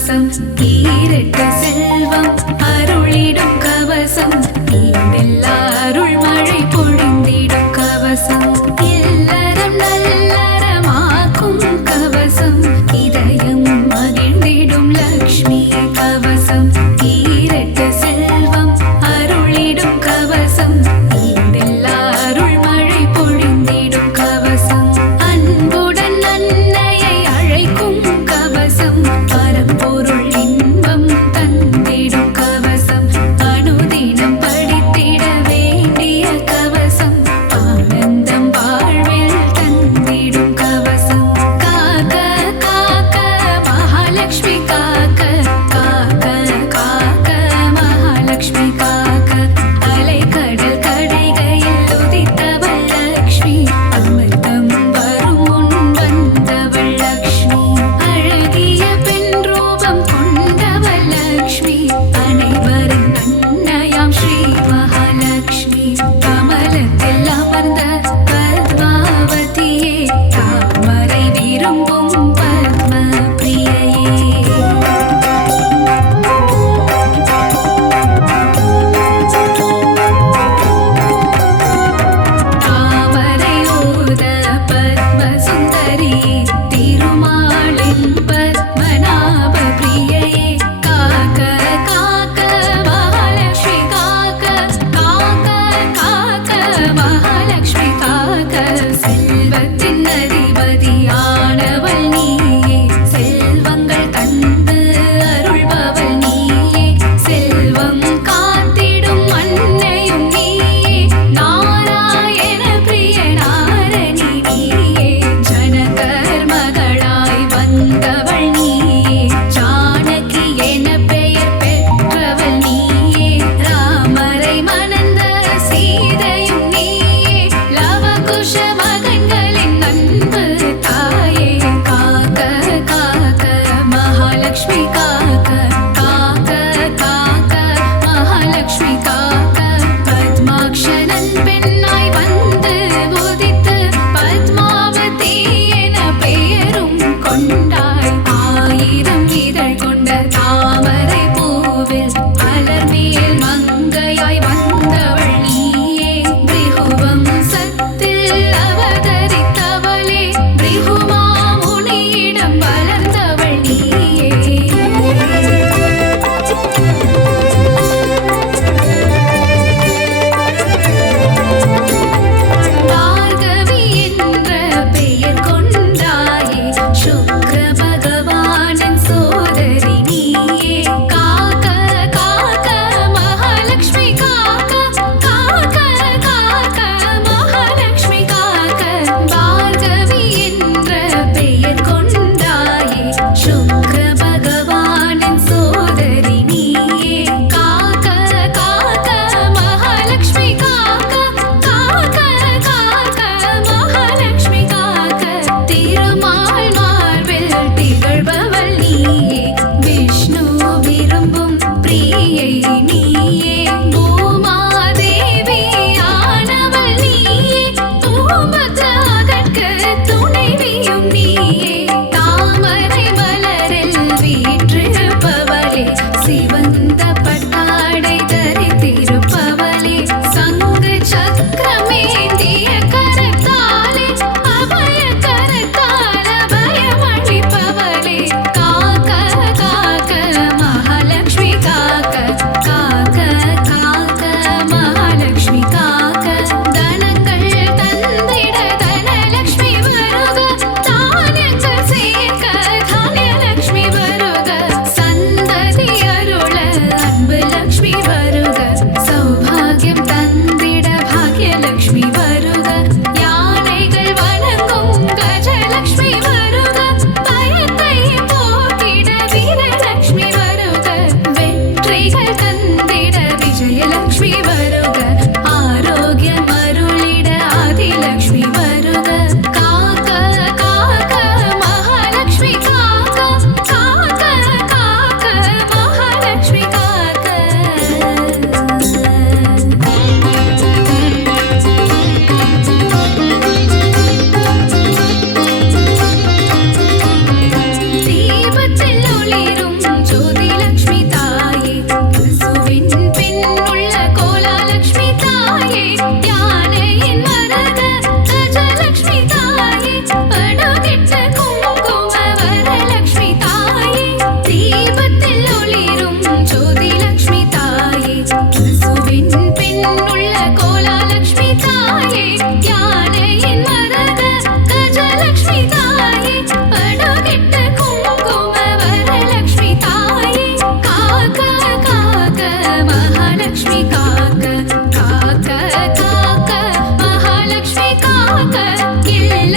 கவசம் ஈரட்ட செல்வம் அருளிடும் கவசம் ஈடெல்லா அருள் மழை பொழிந்திடும் கவசம் இல்லறம் நல்லறமாக்கும் கவசம் இதயம் மகிழ்ந்திடும் லக்ஷ்மி கவசம் ஈரட்ட செல்வம் அருளிடும் கவசம் ஈடெல்லா அருள் மழை பொழிந்திடும் கவசம் அன்புடன் அன்னையை அழைக்கும் கவசம் பரம்பொருள்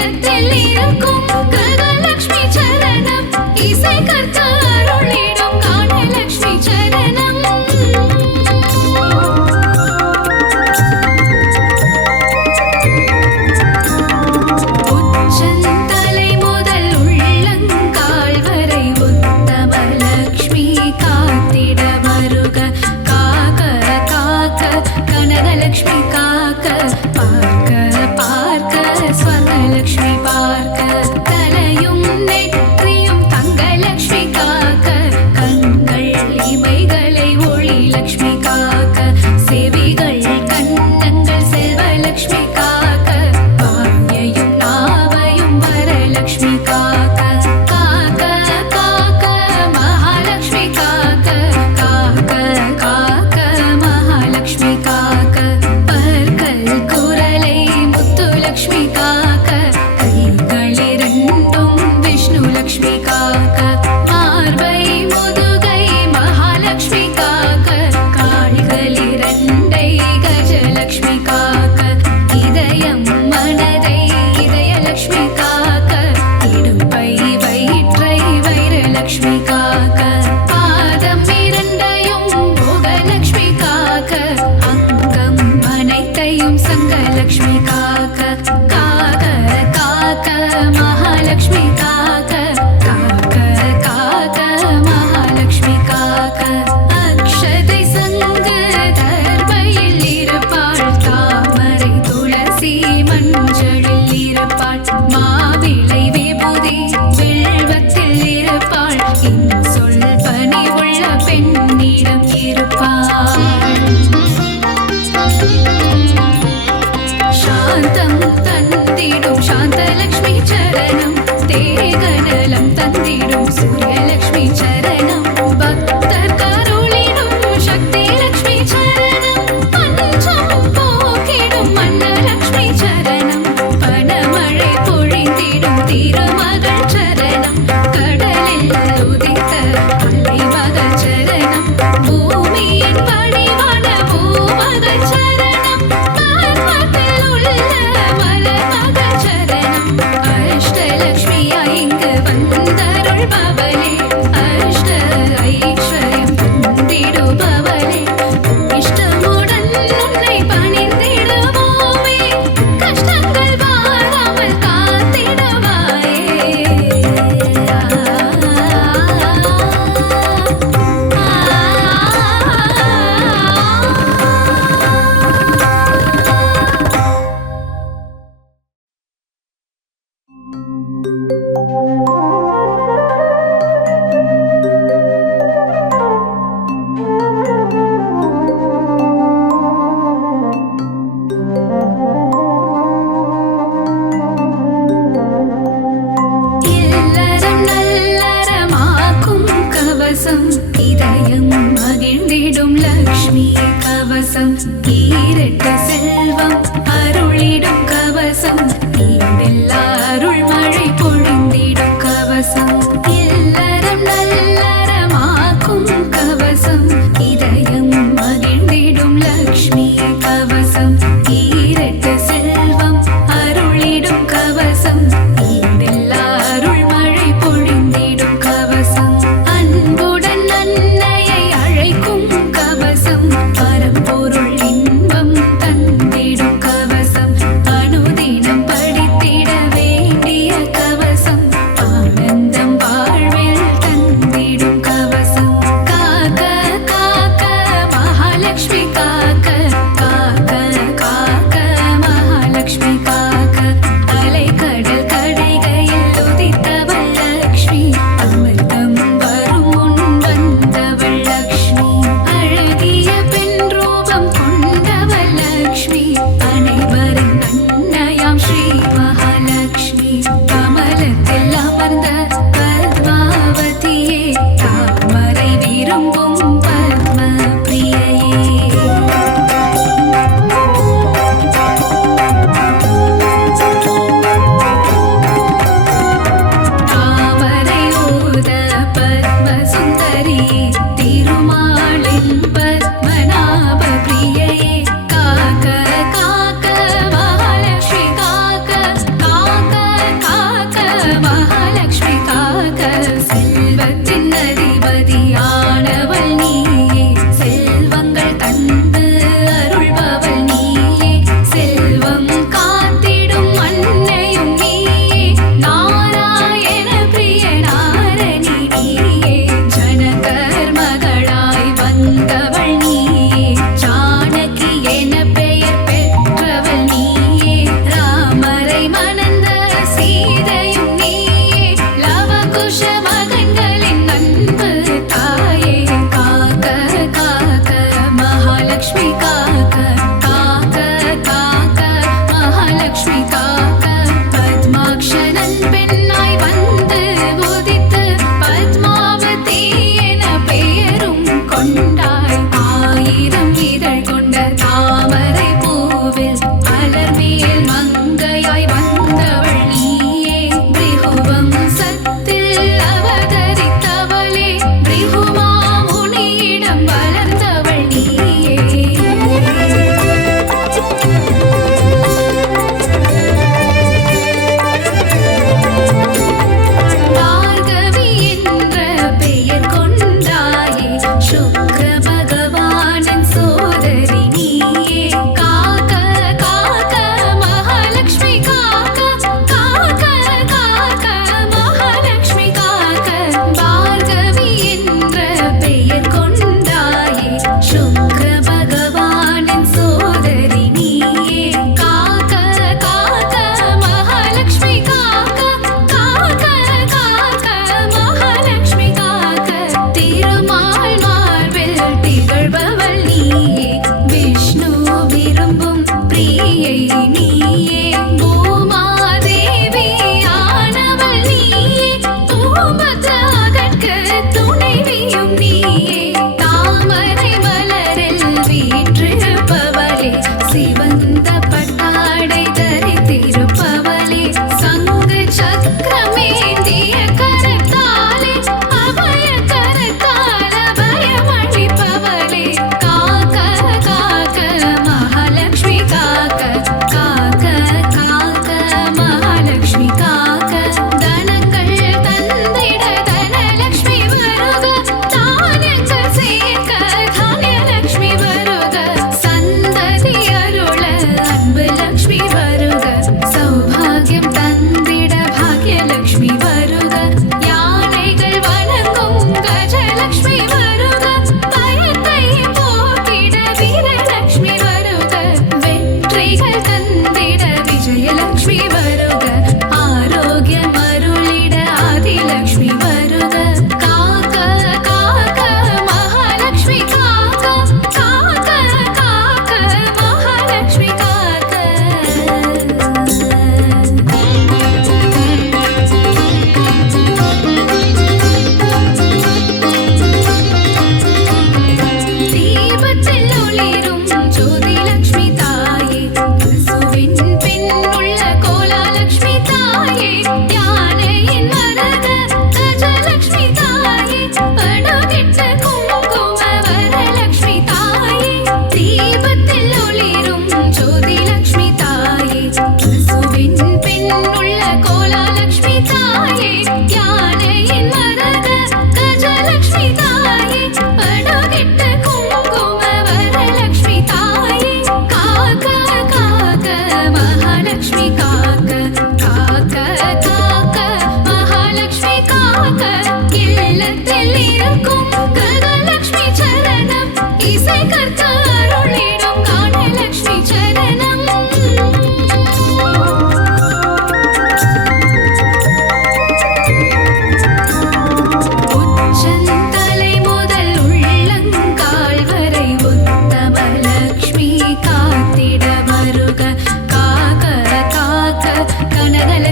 உள்ளத்தில் இருக்கும் கனலட்சுமி சரணம் இசை கற்க அருளிடும் கானலட்சுமி சரணம் உச்சந்தலை முதல் உள்ளங்கால் வரை உத்தமலட்சுமி காத்திட வருக காக்க காக்க கனகலட்சுமி காக்க பார்க்க பார்க்க ஸ்வர்ணலட்சுமி பார்க்க தலையும் நெற்றியும் தங்கலட்சுமி காக்க கண்கள் இமைகளை ஒளி லட்சுமி காக்க செவிகள் கன்னங்கள் செல்வலட்சுமி காக்க வாயையும் நாவையும் வரலட்சுமி காக்க காக்க காக்க மகாலட்சுமி காக்க காக்க காக்க மகாலட்சுமி காக்க பற்கள் குரலை முத்துலட்சுமி காக்க கைகளிரண்டும் விஷ்ணு லட்சுமி காக்க பார்வை முதுகை மகாலட்சுமி காக்க கால்களிரண்டை கஜலட்சுமி காக்க இதயம் மனதை இதயலட்சுமி காக்க இடுப்பை வயிற்றை வைரலட்சுமி காக்க பாதம் இரண்டையும் போகலட்சுமி காக்க அங்கம் அனைத்தையும் சங்கலட்சுமி காக்க காக்க காக்க மகாலட்சுமி காக்க காக்க காக்க மகாலட்சுமி காக்க அக்ஷதை சங்கு தர்பையில் இருப்பாள் தாமரை துளசி மஞ்சளில் இருப்பாள் மாவிளை விபூதி வில்வத்தில் இருப்பாள் சொல் பணிவுள்ள பெண்ணிடம் இருப்பாள் சாந்தம் தந்திடும் சாந்தலட்சுமி சரணம் தேகநலம் தந்திடும் சூரியலட்சுமி சரணம் பக்தர் கருளிடும் சக்தி லட்சுமி சரணம் பஞ்சம் போக்கிடும் மன்னலட்சுமி சரணம் பணமழை பொழிந்திடும் திருமகள் சரணம் கடலில் உதித்த அலைமகள் சரணம் பூமியின் வடிவான பூமகள் சரணம் பர்வத்தில் உள்ள மலர்மகள் சரணம் அஷ்டலட்சுமியா இங்கு வந்தருள்பவளே அஷ்ட ஐஸ்வர்யம் தந்திடுபவளே இஷ்டமுடன் உன்னை பணிந்திடுவோமே கஷ்டங்கள் வாராமல் காத்திடுவாயே இல்லறம் நல்லறமாக்கும் கவசம் இதயம் மகிழ்ந்திடும் லக்ஷ்மி கவசம் ஈரட்ட செல்வம் அருளிடும் கவசம் ஈடெல்லா அருள் மழை பொழிந்திடும் கவசம் இல்லறம் நல்லறமாக்கும் கவசம் இதயம் மகிழ்ந்திடும் லக்ஷ்மி கவசம் ஈரட்ட செல்வம் அருளிடும் கவசம் ஈடெல்லா அருள் மழை பொழிந்திடும் கவசம் அன்புடன் அன்னையை அழைக்கும் கவசம் பரம்பொருள் இன்ப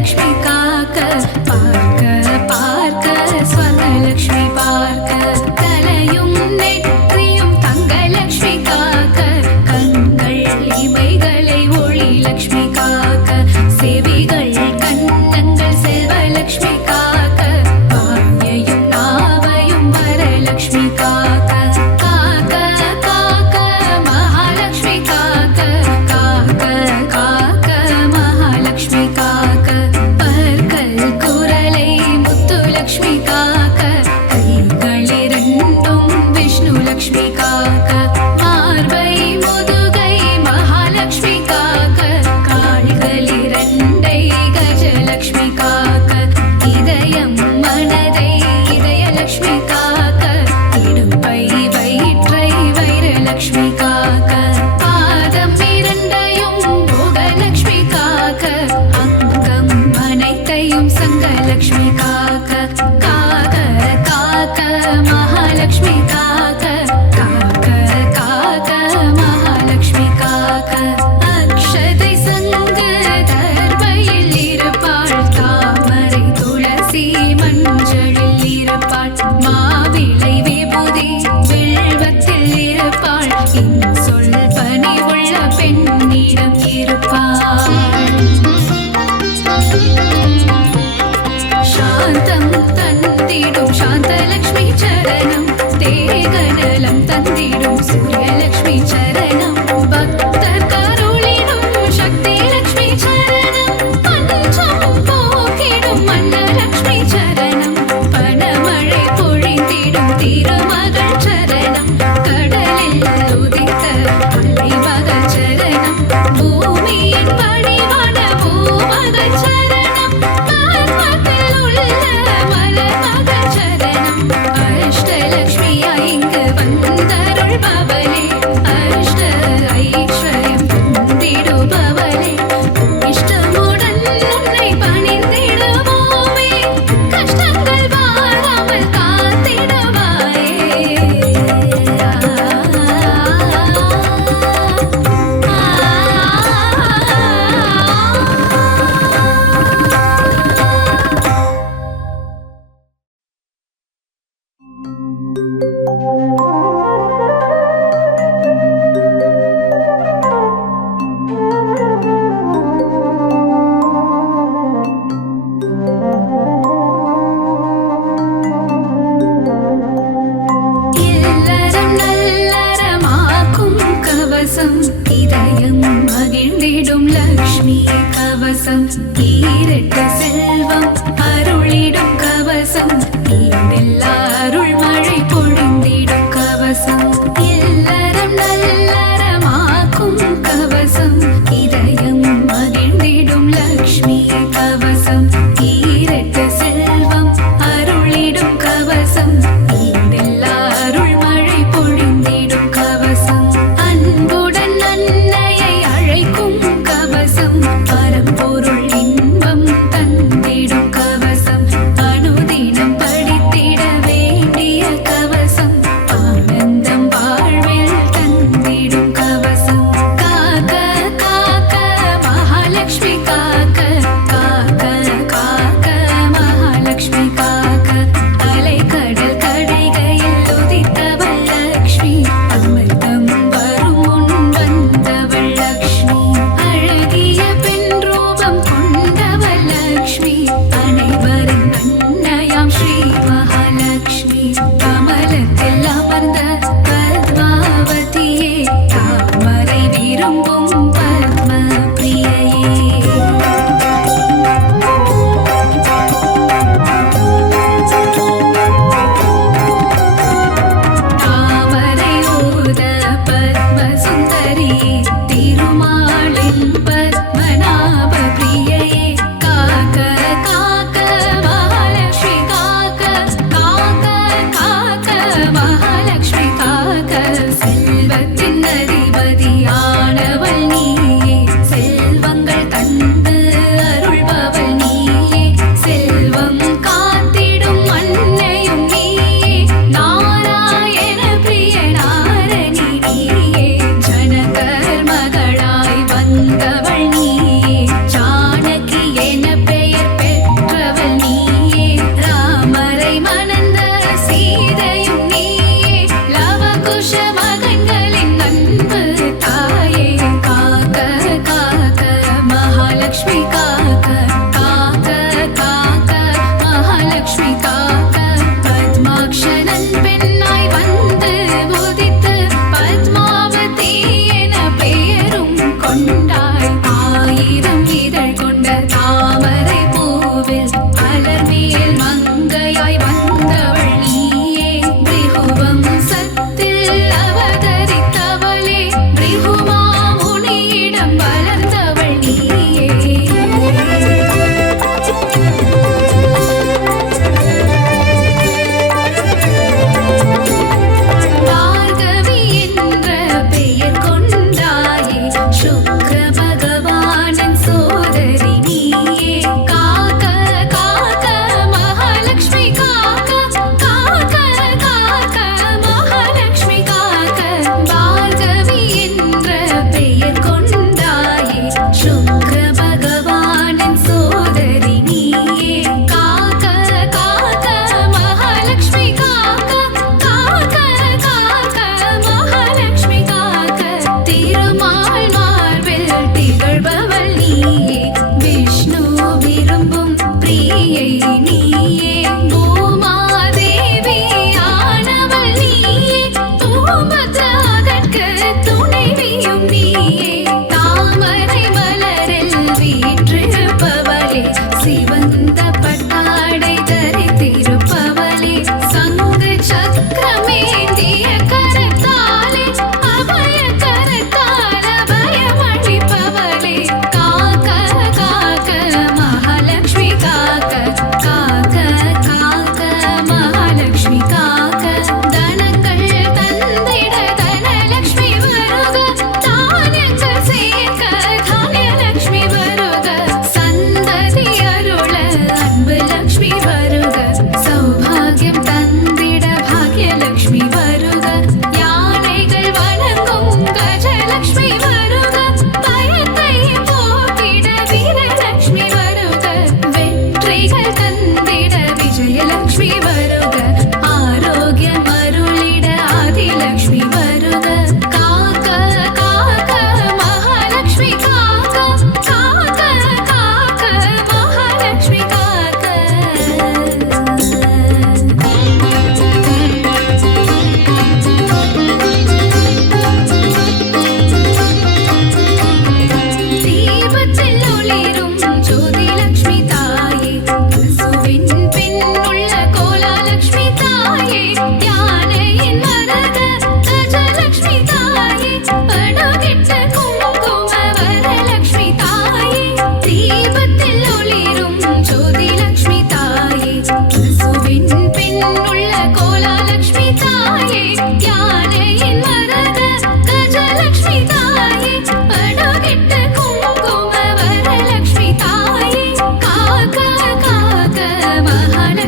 தங்கலக்ஷ்மி காக்க பார்க்க பார்க்க ஸ்வர்ணலக்ஷ்மி பார்க்க தலையும் நெற்றியும் தங்கலக்ஷ்மி காக்க கண்கள் இமைகளை ஒளி லக்ஷ்மி காக்க செவிகள் கண்ணங்கள் செல்வலக்ஷ்மி காக்க வாயையும் நாவையும் வரலக்ஷ்மி காக்க காக்க காக்க மகாலக்ஷ்மி காக்க காக்க காக்க மகாலக்ஷ்மி காக்க பற்கள் குரலை முத்துலக்ஷ்மி காக்க கைகளிரண்டும் விஷ்ணு லக்ஷ்மி காக்க மார்பை முதுகை மகாலக்ஷ்மி காக்க கால்களிரண்டை கஜலக்ஷ்மி காக்க இதயம் மனதை இதயலக்ஷ்மி காக்க இடுப்பை வயிற்றை வைரலக்ஷ்மி காக்க பாதம் இரண்டையும் போகலக்ஷ்மி காக்க அங்கம் அனைத்தையும் சங்கலக்ஷ்மி காக்க காக்க காக்க மகாலக்ஷ்மி காக்க காக்க காக்க மகாலக்ஷ்மி காக்க அக்ஷதை சங்கு தர்பையில் இருப்பாள் தாமரை துளசி மஞ்சளில் இருப்பாள் மாவிளை விபூதி வில்வத்தில் இருப்பாள் சொல் பணி உள்ள பெண்ணிடம் இருப்பாள் சாந்தம் தந்திடும் சாந்தலக்ஷ்மி சரணம் தேகநலம் தந்திடும் சூரியலக்ஷ்மி சரணம் பக்தர் கருளிடும் சக்தி லக்ஷ்மி சரணம் பஞ்சம் போக்கிடும் மன்னலக்ஷ்மி சரணம் பணமழை பொழிந்திடும் திருமகள் சரணம் கடலில் உதித்த அலைமகள் சரணம் பூமியின் பணிவான பூமகள் சரணம் பர்வத்தில் உள்ள மலர்மகள் சரணம் அஷ்டலக்ஷ்மியா இங்கு வந்தருள்பவளே அஷ்ட ஐஸ்வர்யம் தந்திடுபவளே இஷ்டமுடன் உன்னை பணிந்திடுவோமே கஷ்டங்கள் வாராமல் காத்திடுவாயே இல்லறம் நல்லறமாக்கும் கவசம் இதயம் மகிழ்ந்திடும் லக்ஷ்மி கவசம் ஈரட்டு செல்வம் அருளிடும் கவசம் ஈடெல்லா அருள் மழை பொழிந்திடும் கவசம் இல்லறம் நல்லறமாக்கும் கவசம் இதயம் மகிழ்ந்திடும் லக்ஷ்மி கவசம் ஈரட்டு செல்வம் அருளிடும் கவசம் ஈடெல்லா அருள் மழை பொழிந்திடும் கவசம் அன்புடன் அன்னையை அழைக்கும் கவசம் பரம்பொருள் இன்பம் தந்திடும் கவசம்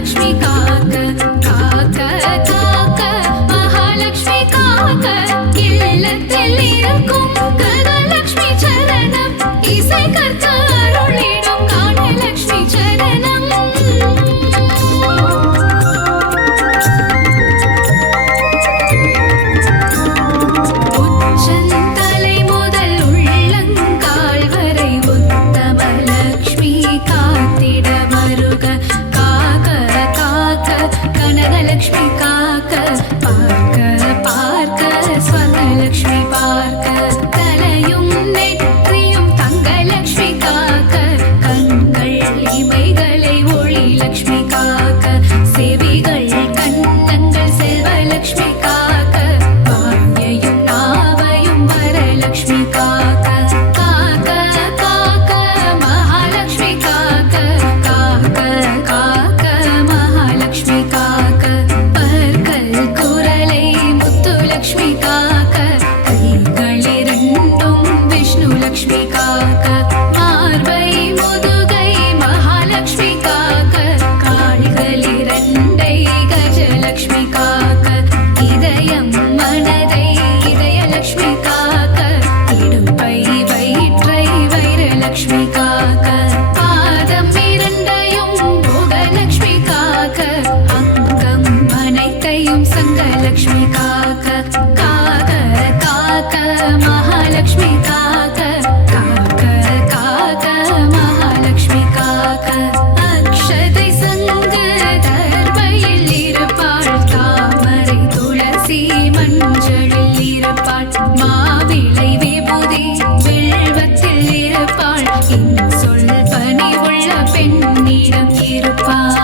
மகாலட்சுமி காக்க காக்க காக்க மகாலட்சுமி காக்க இல்லத்தில் இருக்கும் கனலட்சுமி சரணம் இசை கற்க அருளிடும் கானலட்சுமி சரணம் உச்சந்தலை முதல் உள்ளங்கால் வரை உத்தமலட்சுமி காத்திட வருக காக்க காக்க கனகலட்சுமி காக்க பார்க்க பார்க்க ஸ்வர்ணலட்சுமி பார்க்க தலையும் நெற்றியும் தங்கலட்சுமி காக்க கண்கள் இமைகளை ஒளி லட்சுமி காக்க செவிகள் கண்ணங்கள் செல்வலட்சுமி காக்க வாயையும் நாவையும் வரலட்சுமி காக்க காக்க காக்க மகாலட்சுமி காக்க காக்க காக்க மகாலட்சுமி காக்க பற்கள் குரலை முத்துலட்சுமி காக்க கைகள் இரண்டும் விஷ்ணு லட்சுமி காக்க மார்பை முதுகை மகாலட்சுமி காக்க கால்கள் இரண்டை கஜலட்சுமி காக்க இதயம் மனதை இதயலட்சுமி காக்க இடுப்பை வயிற்றை வைரலட்சுமி காக்க பாதம் இரண்டையும் போகலட்சுமி காக்க அங்கம் அனைத்தையும் சங்கலட்சுமி காக்க காக்க காக்க மகாலட்சுமி காக்க காக்க காக்க மகாலட்சுமி காக்க அக்ஷதை சங்க தர்பையில் இருப்பாள் தாமரை துளசி மஞ்சளில் இருப்பாள் மாவிளை விபூதி வில்வத்தில் இருப்பாள் சொல் பணிவுள்ள பெண்ணிடம் இருப்பாள்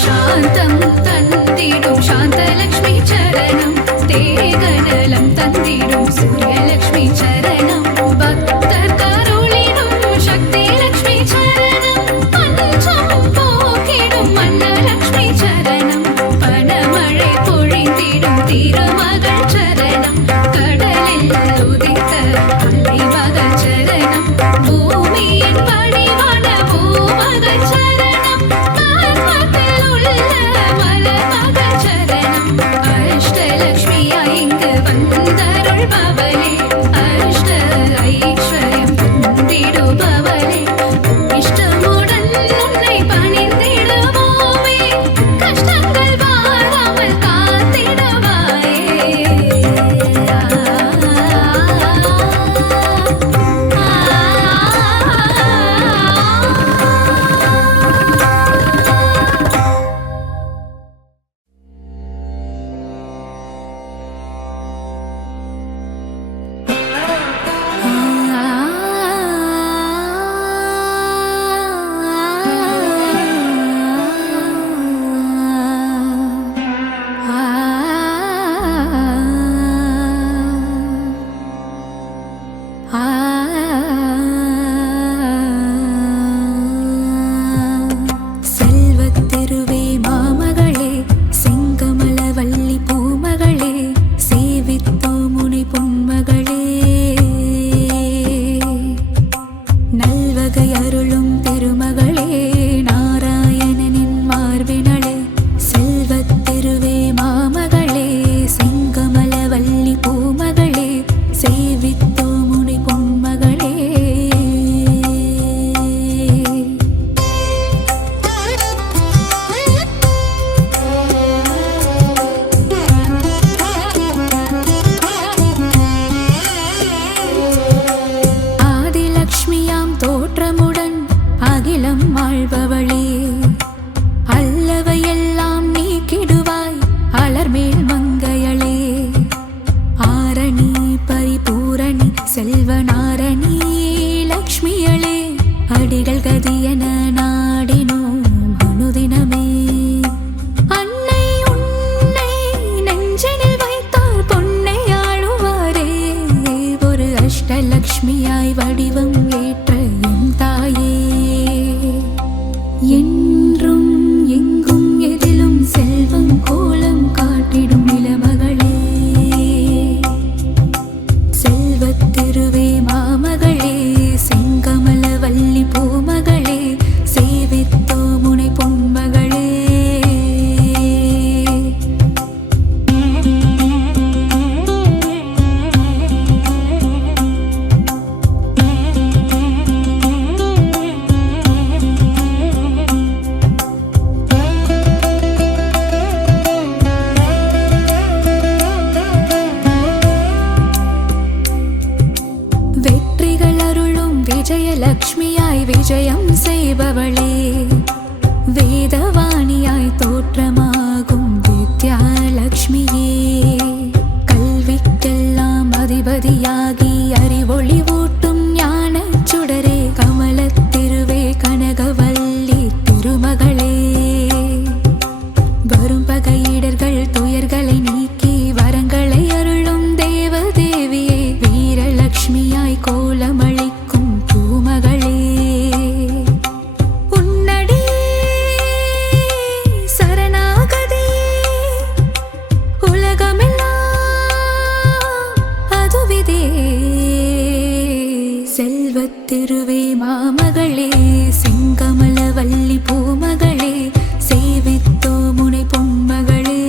சாந்தம் தந்திடும் சாந்தலட்சுமி சரணம் தேகநலம் தந்திடும் சூரியலட்சுமி சரணம் பக்தர் கருளிடும் சக்தி லட்சுமி சரணம் பஞ்சம் போக்கிடும் மன்னலட்சுமி சரணம் பணமழை பொழிந்திடும் திருமகள் சரணம் கடலில் உதித்த அலைமகள் சரணம் பூமியின் வடிவான பூமகள் சரணம் பத்மத்தில் உள்ள மலர்மகள் சரணம் அஷ்டலட்சுமியா இங்கு வந்தருள்பவளே விஜயலக்ஷ்மியாய் விஜயம் செய்பவளே, வேதவாணியாய் தோற்றமாகும் வித்யாலக்ஷ்மியே, கல்விக்கெல்லாம் அதிபதியாகி அறிவொளி ஊட்டும் ஞானச் சுடரே, கமலத்திருவே கனகவல்லி திருமகளே, வரும் பகையிடர்கள் துயர்களை நீக்கி வரங்களை அருளும் தேவதேவியே, வீரலக்ஷ்மியாய் கோலமளிக்கும் பூமகளே, உன்னடி சரணாகதி உலகமெல்லாம் அதுவிதே, செல்வத்திருவே மாமகளே, செங்கமலவல்லி பூமகளே, சேவித்தோ முனை பொன்மகளே.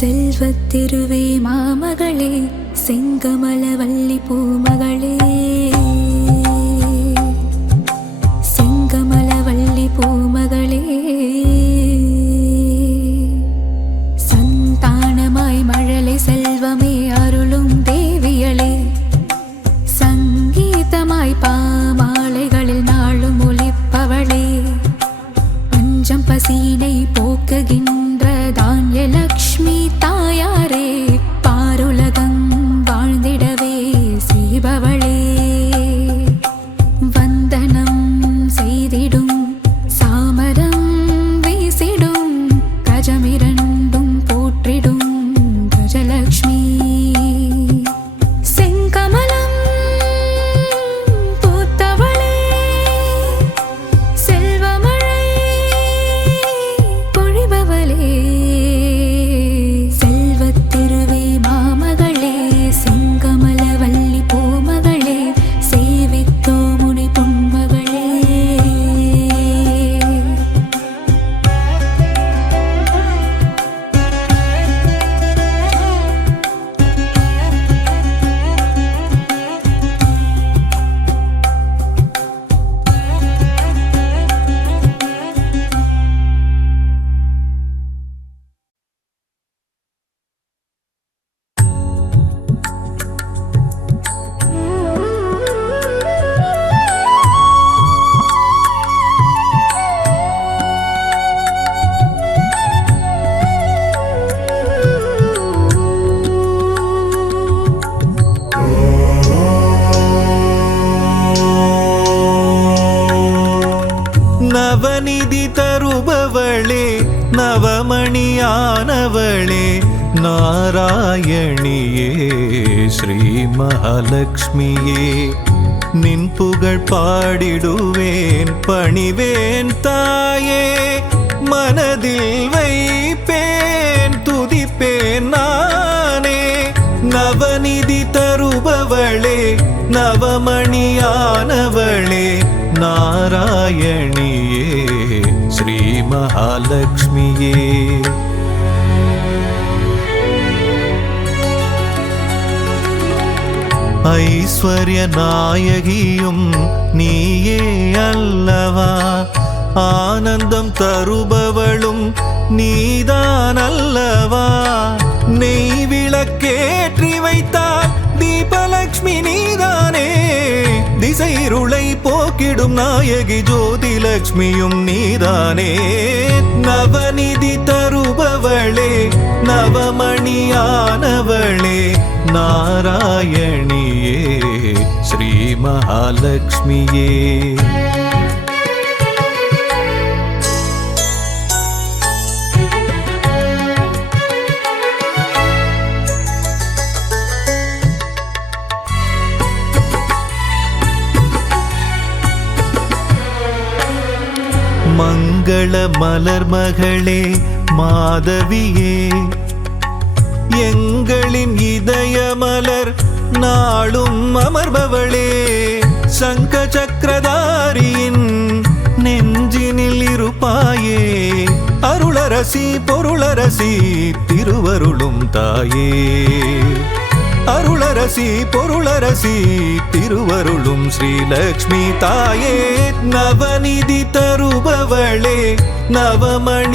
செல்வத்திருவே மாமகளே, செங்கமலவல்லி பூமகளே, செங்கமலவல்லி பூமகளே, சந்தானமாய் மழலை செல்வமே அருளும் தேவியளே, சங்கீதமாய் பாமாலைகளில் நாளும் ஒலிப்பவளே, பஞ்சம் பசியினை போக்குகின்ற தான்யலக்ஷ்மி தாயாரே, பாருலகம் வாழ்ந்திடவே செய்பவளே, வந்தனம் செய்திடும் சாமரம் வீசிடும் கஜமிரண்டும் போற்றிடும் கஜலக்ஷ்மி, செங்கமலம் பூத்தவளே, செல்வமழை பொழிபவளே, செல்வத்திருவே மாமகளே, செங்கமலவல்லி பூமகளே, சேவித்தோ முனை பொன்மகளே. நவநிதி தருபவளே, நவமணியானவளே, நாராயணியே, ஸ்ரீ மகாலட்சுமியே, நின் புகழ் பாடிடுவேன் பணிவேன் தாயே, மனதில் வைப்பேன் துதிப்பேன் நானே, நவநிதி தருபவளே, நவமணியானவளே, நாராயணியே, ஸ்ரீ மகாலட்சுமியே. ஐஸ்வர்ய நாயகியும் நீயே அல்லவா, ஆனந்தம் தருபவளும் நீதான் அல்லவா, நெய் விளக்கேற்றி வைத்தால் தீபலக்ஷ்மி நீதானே, திசைருளை போக்கிடும் நாயகி ஜோதிலக்ஷ்மியும் நீதானே, நவநிதி தருபவளே, நவமணியானவளே, நாராயணியே, ஸ்ரீ மகாலட்சுமியே. மங்கள மலர் மகளே மாதவியே, எங்களின் இதய மலர் நாளும் அமர்பவளே சங்க சக்கரதாரியின் நெஞ்சினில் இருப்பாயே அருளரசி பொருளரசி திருவருளும் தாயே அருளரசி பொருளரசி திருவருளும் ஸ்ரீலக்ஷ்மி தாயே நவநிதி தருபவளே நவமணியானவளே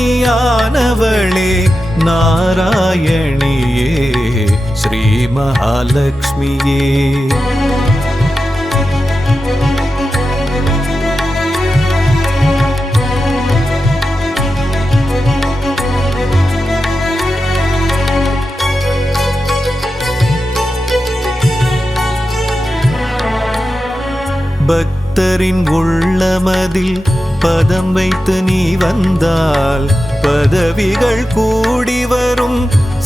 நாராயணியே ஸ்ரீ மகாலட்சுமியே பக்தரின் உள்ளமதில் பதம் வைத்து நீ வந்தால் பதவிகள் கூடி வரும்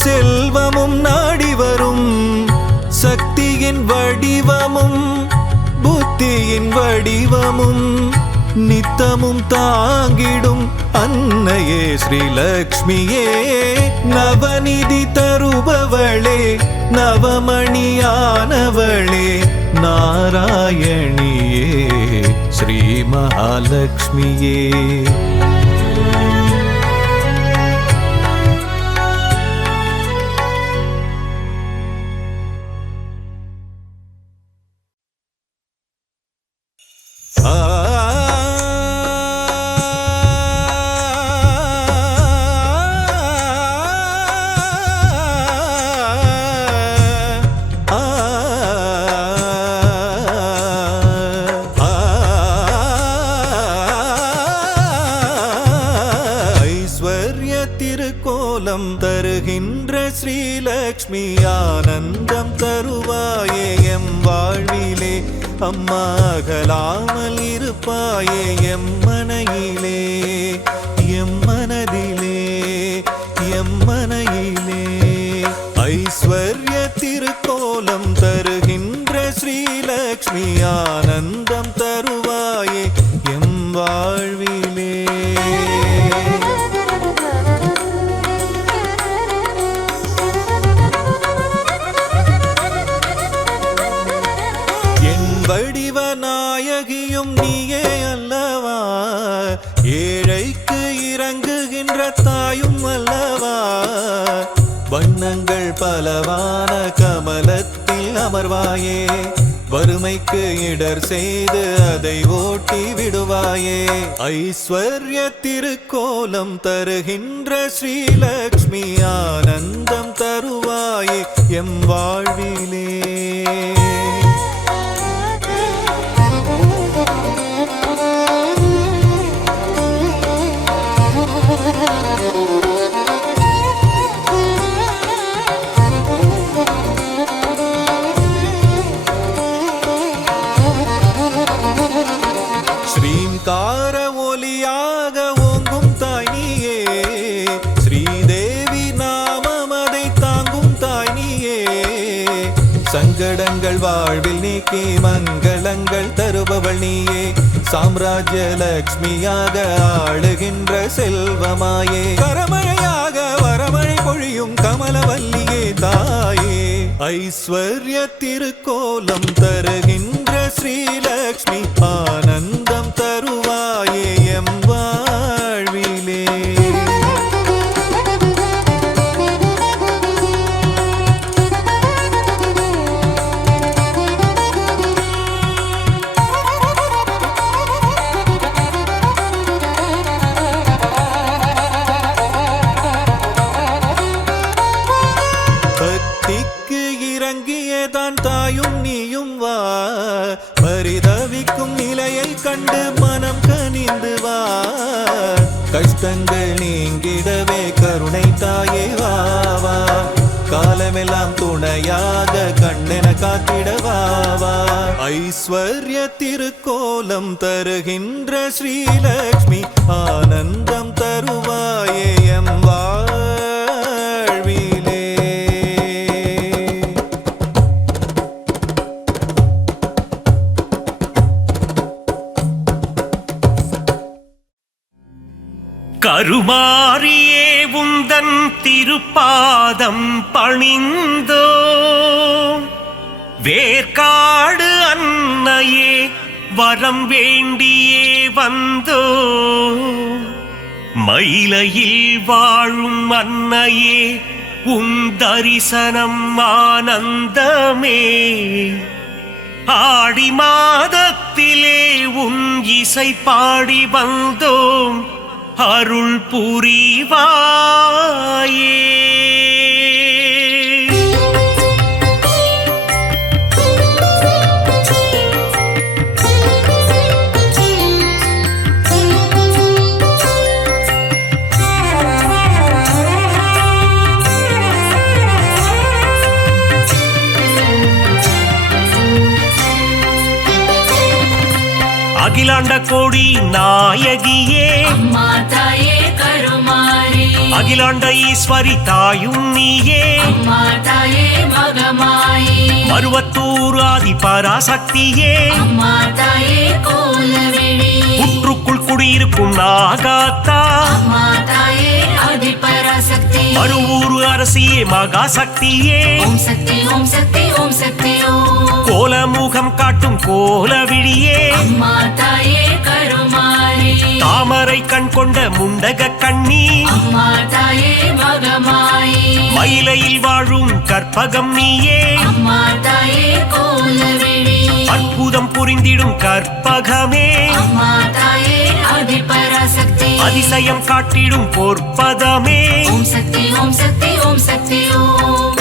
செல்வமும் நாடி வரும் சக்தியின் வடிவமும் புத்தியின் வடிவமும் நித்தமும் தாங்கிடும் அன்னையே ஸ்ரீலக்ஷ்மியே நவநிதி தருபவளே நவமணியானவளே நாராயணியே ஸ்ரீ மகாலட்சுமியே திருக்கோலம் தருகின்ற ஸ்ரீலக்ஷ்மி ஆனந்தம் தருவாயே எம் வாழ்விலே அம்மா அகலாமல் இருப்பாயே எம் மனையிலே எம் மனதிலே எம் மனையிலே ஐஸ்வர்ய திருக்கோலம் தருகின்ற ஸ்ரீலக்ஷ்மி ஆனந்தம் தருவாயே எம் வாழ்விலே வடிவநாயகியும் நீயே அல்லவா ஏழைக்கு இறங்குகின்ற தாயும் அல்லவா வண்ணங்கள் பலவான கமலத்தில் அமர்வாயே வறுமைக்கு இடர் செய்து அதை ஓட்டி விடுவாயே ஐஸ்வர்ய திருக்கோலம் தருகின்ற ஸ்ரீலக்ஷ்மி ஆனந்தம் தருவாயே எம் வாழ்விலே ஸ்ரீங்கார ஒலியாக ஓங்கும் தாய் நீயே ஸ்ரீதேவி நாமம் அதை தாங்கும் தாய் நீயே சங்கடங்கள் வாழ்வில் நீக்கி மங்களங்கள் தருபவள் நீயே சாம்ராஜ்ய லக்ஷ்மியாக ஆளுகின்ற செல்வமாயே கரமழையாக வரமழை பொழியும் கமலவல்லியே தாயே ஐஸ்வர்ய திருக்கோலம் தருகின்ற ஸ்ரீலக்ஷ்மி ஆனந்தம் தருவாயே எம் வாழ்விலே பக்திக்கு இறங்கியதான் தாயும் நீயும் வா பரிதவிக்கும் நிலையை கண்டு மனம் கனிந்து வா கஷ்டங்கள் நீங்கிடவே கருணை தாயே வா வா காலமெல்லாம் துணையாக கண்ணென காத்திடவா வா ஐஸ்வர்ய திருக்கோலம் தருகின்ற ஸ்ரீலக்ஷ்மி ஆனந்தம் தருவாயே எம் வாழ்விலே கருமாரியே உந்தன் திருப்பாதம் பணிந்தோ வேர்க்காடு அன்னையே வரம் வேண்டியே வந்தோ மயிலையில் வாழும் அன்னையே உன் தரிசனம் ஆனந்தமே ஆடி மாதத்திலே உன் இசை பாடி வந்தோம் அருள் புரிவாயே அகிலாண்ட கோடி நாயகியே மாதாயே கருமாரி அகிலாண்ட ஈஸ்வரி தாயும் நீயே மாதாயே மகமாயி மருவத்தூர் ஆதி பராசக்தியே மாதாயே கோலவிழி புற்றுக்குள் குடியிருக்கும் நாகாத்தா மாதாயே ஆதி பராசக்தி மருவூர் அரசியே மகாசக்தியே ஓம் சக்தி ஓம் சக்தி ஓம் சக்தி ஓம் கோலமுகம் காட்டும் கோலவிழியே மாதாயே கருமாரி தாமரை கண் கொண்ட முண்டக கண்ணி மாதாயே மகமாயி மயிலையில் வாழும் கற்பகம் நீயே மாதாயே கோலவிழி அற்புதம் புரிந்திடும் கற்பகமே மாதாயே ஆதி பராசக்தி அதிசயம் காட்டிடும் பொற்பதமே ஓம் சக்தி ஓம் சக்தி ஓம் சக்தி ஓம்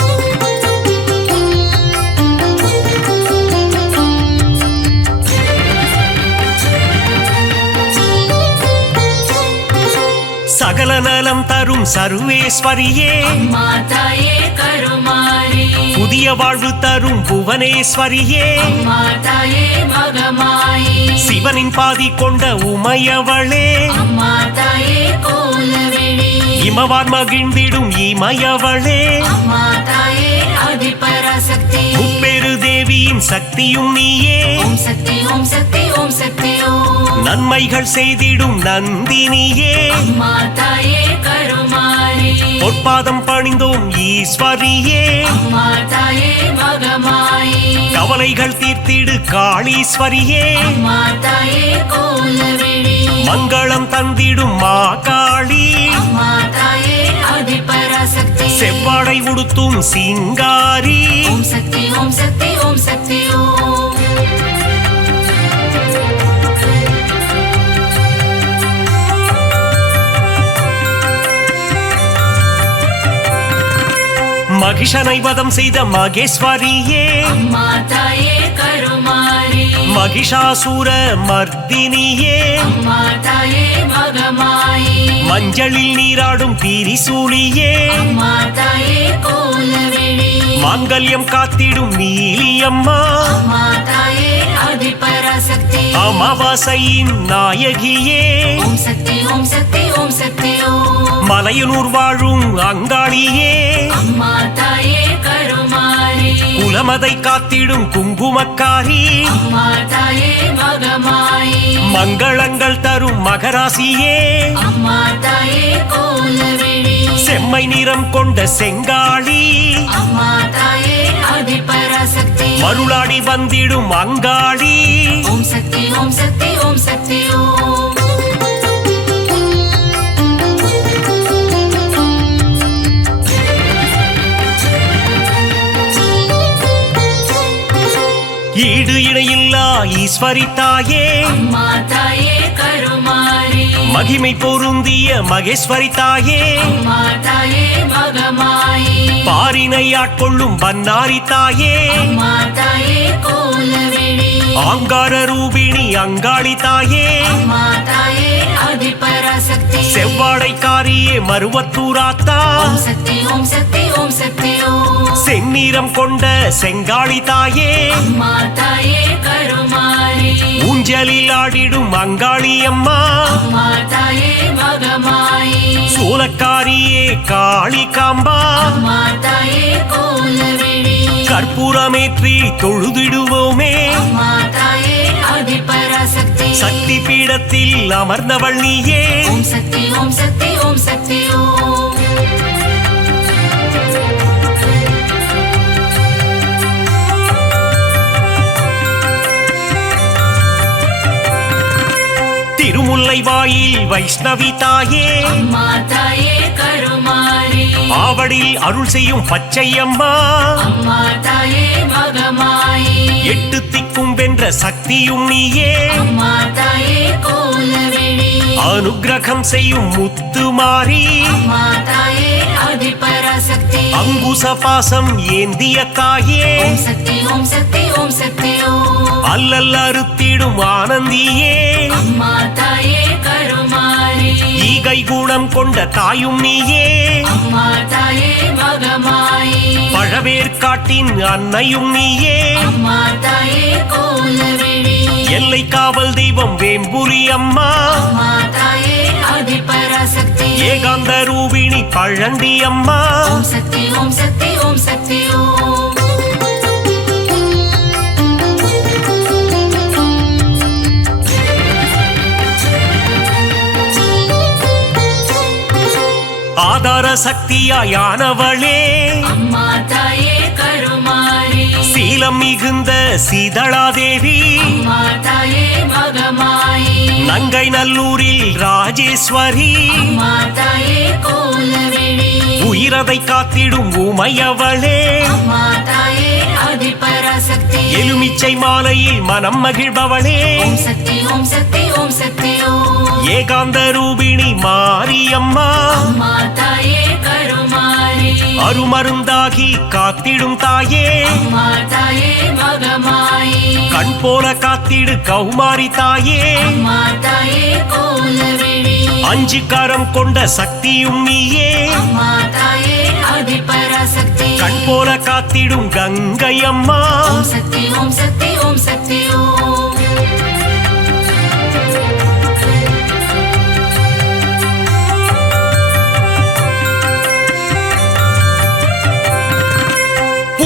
சகல நலம் தரும் சர்வேஸ்வரியே மாதாயே கருமாரி புதிய வாழ்வு தரும் புவனேஸ்வரியே மாதாயே மகமாயி சிவனின் பாதி கொண்ட உமையவளே மாதாயே கோலவிழி இமவான் மகிழ்ந்திடும் இமயவளே மாதாயே ஆதி பராசக்தி முப்பெரு தேவியின் சக்தியும் நீயே ஓம் சக்தி ஓம் சக்தி ஓம் சக்தி ஓம் நன்மைகள் செய்திடும் நந்தினியே மாதாயே கருமாரி பொற்பாதம் பணிந்தோம் ஈஸ்வரியே மாதாயே மகமாயி கவலைகள் தீர்த்திடு காளீஸ்வரியே மாதாயே கோலவிழி மங்களம் தந்திடும் மாகாளி மாதாயே ஆதி பராசக்தி செவ்வாடை உடுத்தும் சிங்காரி ஓம் சக்தி ஓம் சக்தி ஓம் சக்தி ஓம் மகிஷனை வதம் செய்த மகேஸ்வரியே மாதாயே கருமாரி மகிஷாசூர மர்தினியே மாதாயே மகமாயி மஞ்சளில் நீராடும் திரிசூலியே மாதாயே கோலவிழி மாங்கல்யம் காத்திடும் நீலியம்மா மாதாயே ஆதி பராசக்தி அமாவாசையின் நாயகியே ஓம் சக்தி ஓம் சக்தி ஓம் சக்தி ஓம் மலையனூர் வாழும் அங்காளியே மாதாயே கருமாரி குலமதை காத்திடும் குங்குமக்காரி மாதாயே மகமாயி மங்களங்கள் தரும் மகராசியே மாதாயே கோலவிழி செம்மை நிறம் கொண்ட செங்காளி மாதாயே ஆதி பராசக்தி மருளாடி வந்திடும் அங்காளி ஓம் சக்தி ஓம் சக்தி ஓம் சக்தி ஓம் ஈடு இணையில்லா ஈஸ்வரி தாயே மாதாயே கருமாரி மகிமை பொருந்திய மகேஸ்வரி தாயே மாதாயே மகமாயி பாரினை ஆட்கொள்ளும் பன்னாரி தாயே மாதாயே கோலவிழி ஆங்கார ரூபிணி அங்காளி தாயே மாதாயே ஆதி பராசக்தி செவ்வாடைக்காரியே மருவத்தூராத்தா ஓம் சக்தி ஓம் சக்தி ஓம் சக்தி ஓம் செந்நிறம் கொண்ட செங்காளி தாயே மாதாயே கருமாரி ஊஞ்சலில் ஆடிடும் அங்காளி அம்மா மாதாயே மகமாயி சூலக்காரியே காளி காம்பா மாதாயே கோலவிழி கற்பூரமேற்றி தொழுதிடுவோமே மாதாயே ஆதி பராசக்தி சக்தி பீடத்தில் அமர்ந்தவள் நீயே ஓம் சக்தி ஓம் சக்தி ஓம் சக்தி ஓம் நுழைவாயில் வைஷ்ணவி தாயே அம்மா தாயே கருமாரி ஆவடில் அருள் செய்யும் பச்சையம்மா அம்மா தாயே மகமாயி 8 திக்கும் வென்ற சக்தியும் நீயே அம்மா தாயே கோலவிழி அனுக்கிரகம் செய்யும் முத்துமாரி அம்மா தாயே ஆதிபராசக்தி அங்குச பாசம் ஏந்திய தாயே ஓம் சக்தி ஓம் சக்தி ஓம் சக்தி ஓம் அல்லல் அறுத்திடும் ஆனந்தியே அம்மா தாயே கருமாரி ஈகை குணம் கொண்ட தாயும் நீயே அம்மா தாயே மகமாயி பழவேற்காட்டின் அன்னையும் நீயே அம்மா தாயே கோலவிழி எல்லை காவல் தெய்வம் வேம்புரி அம்மா அம்மா தாயே ஆதிபராசக்தி ஏகாந்த ரூபிணி பழந்தி அம்மா ஓம் சக்தி ஓம் சக்தி ஓம் சக்தி ஓம் ஆதார சக்தியாயானவளே அம்மா தாயே கருமாரி சீலம் மிகுந்த சீதளாதேவி அம்மா தாயே மகமாயி நங்கை நல்லூரில் ராஜேஸ்வரி அம்மா தாயே கோலவிழி உயிரதை காத்திடும் உமையவளே அம்மா தாயே ஆதிபராசக்தி எலுமிச்சை மாலையில் மனம் மகிழ்பவளே ஓம் சக்தி ஓம் சக்தி ஓம் சக்தி ஓம் ஏகாந்த ரூபிணி மாரியம்மா அம்மா தாயே கருமாரி அருமருந்தாகி காத்திடும் தாயே அம்மா தாயே மகமாயி கண் போல காத்திடு கௌமாரி தாயே அம்மா தாயே கோலவிழி 5 கரம் கொண்ட சக்தியும் நீயே அம்மா தாயே ஆதிபராசக்தி கண் போல காத்திடும் கங்கை அம்மா ஓம் சக்தி ஓம் சக்தி ஓம் சக்தி ஓம்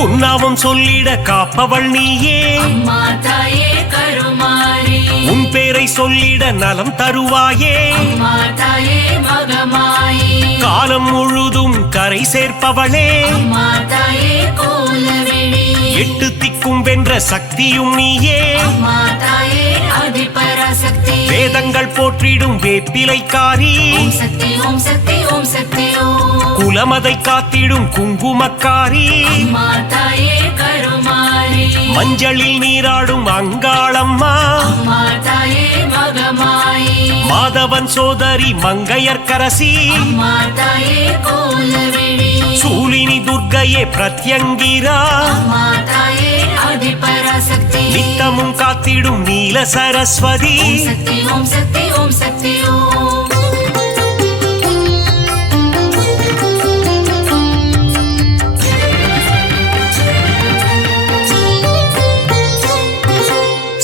உன்னாமம் சொல்லிட காப்பவள் நீயே அம்மா தாயே கருமாரி உன் பேரை சொல்லிட நலம் தருவாயே அம்மா தாயே மகமாயி காலம் முழுதும் கரை சேர்ப்பவளே அம்மா தாயே கோலவிழி 8 திக்கும் வென்ற சக்தியும் நீயே அம்மா தாயே ஆதிபராசக்தி வேதங்கள் போற்றிடும் வேப்பிலைக்காரி ஓம் சக்தி ஓம் சக்தி ஓம் சக்தி ஓம் குலமதை காத்திடும் குங்குமக்காரி அம்மா தாயே கருமாரி மஞ்சளில் நீராடும் அங்காளம்மா அம்மா தாயே மகமாயி மாதவன் சோதரி மங்கையர்க்கரசி அம்மா தாயே கோலவிழி சூலினி துர்க்கையே பிரத்யங்கிரா அம்மா தாயே ஆதிபராசக்தி நித்தமும் காத்திடும் நீல சரஸ்வதி ஓம் சக்தி ஓம் சக்தி ஓம் சக்தி ஓம்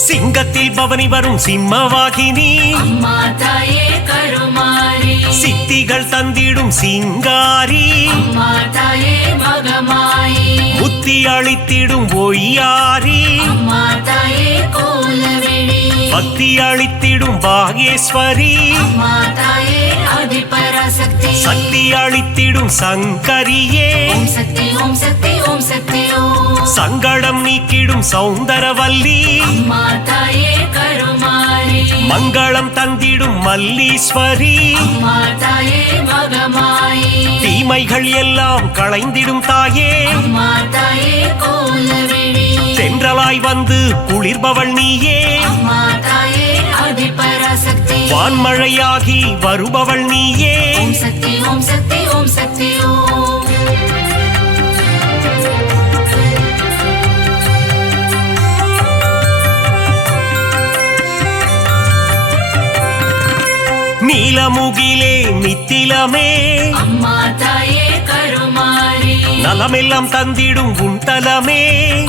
சிங்கத்தில் பவனி வரும் சிம்மவாகினி அம்மா தாயே கருமாரி சித்திகள் தந்திடும் சிங்காரி அம்மா தாயே மகமாயி புத்தி அளித்திடும் ஒய்யாரி அம்மா தாயே கோலவிழி பக்தி அளித்திடும் பாகேஸ்வரி அம்மா தாயே ஆதிபராசக்தி சக்தி அளித்திடும் சங்கரியே ஓம் சக்தி ஓம் சக்தி ஓம் சக்தி ஓம் சங்கடம் நீக்கிடும் சௌந்தரவல்லி அம்மா தாயே கருமாரி மங்களம் தந்திடும் மல்லீஸ்வரி அம்மா தாயே மகமாயி தீமைகள் எல்லாம் களைந்திடும் தாயே அம்மா தாயே கோலவிழி தென்றலாய் வந்து குளிர்பவள் நீயே அம்மா தாயே ஆதிபராசக்தி வான்மழையாகி வருபவள் நீயே ஓம் சக்தி ஓம் சக்தி ஓம் சக்தி ஓம் நீலமுகிலே நித்திலமே அம்மா தாயே கருமாரி நலமெல்லாம் தந்திடும் குண்டலமே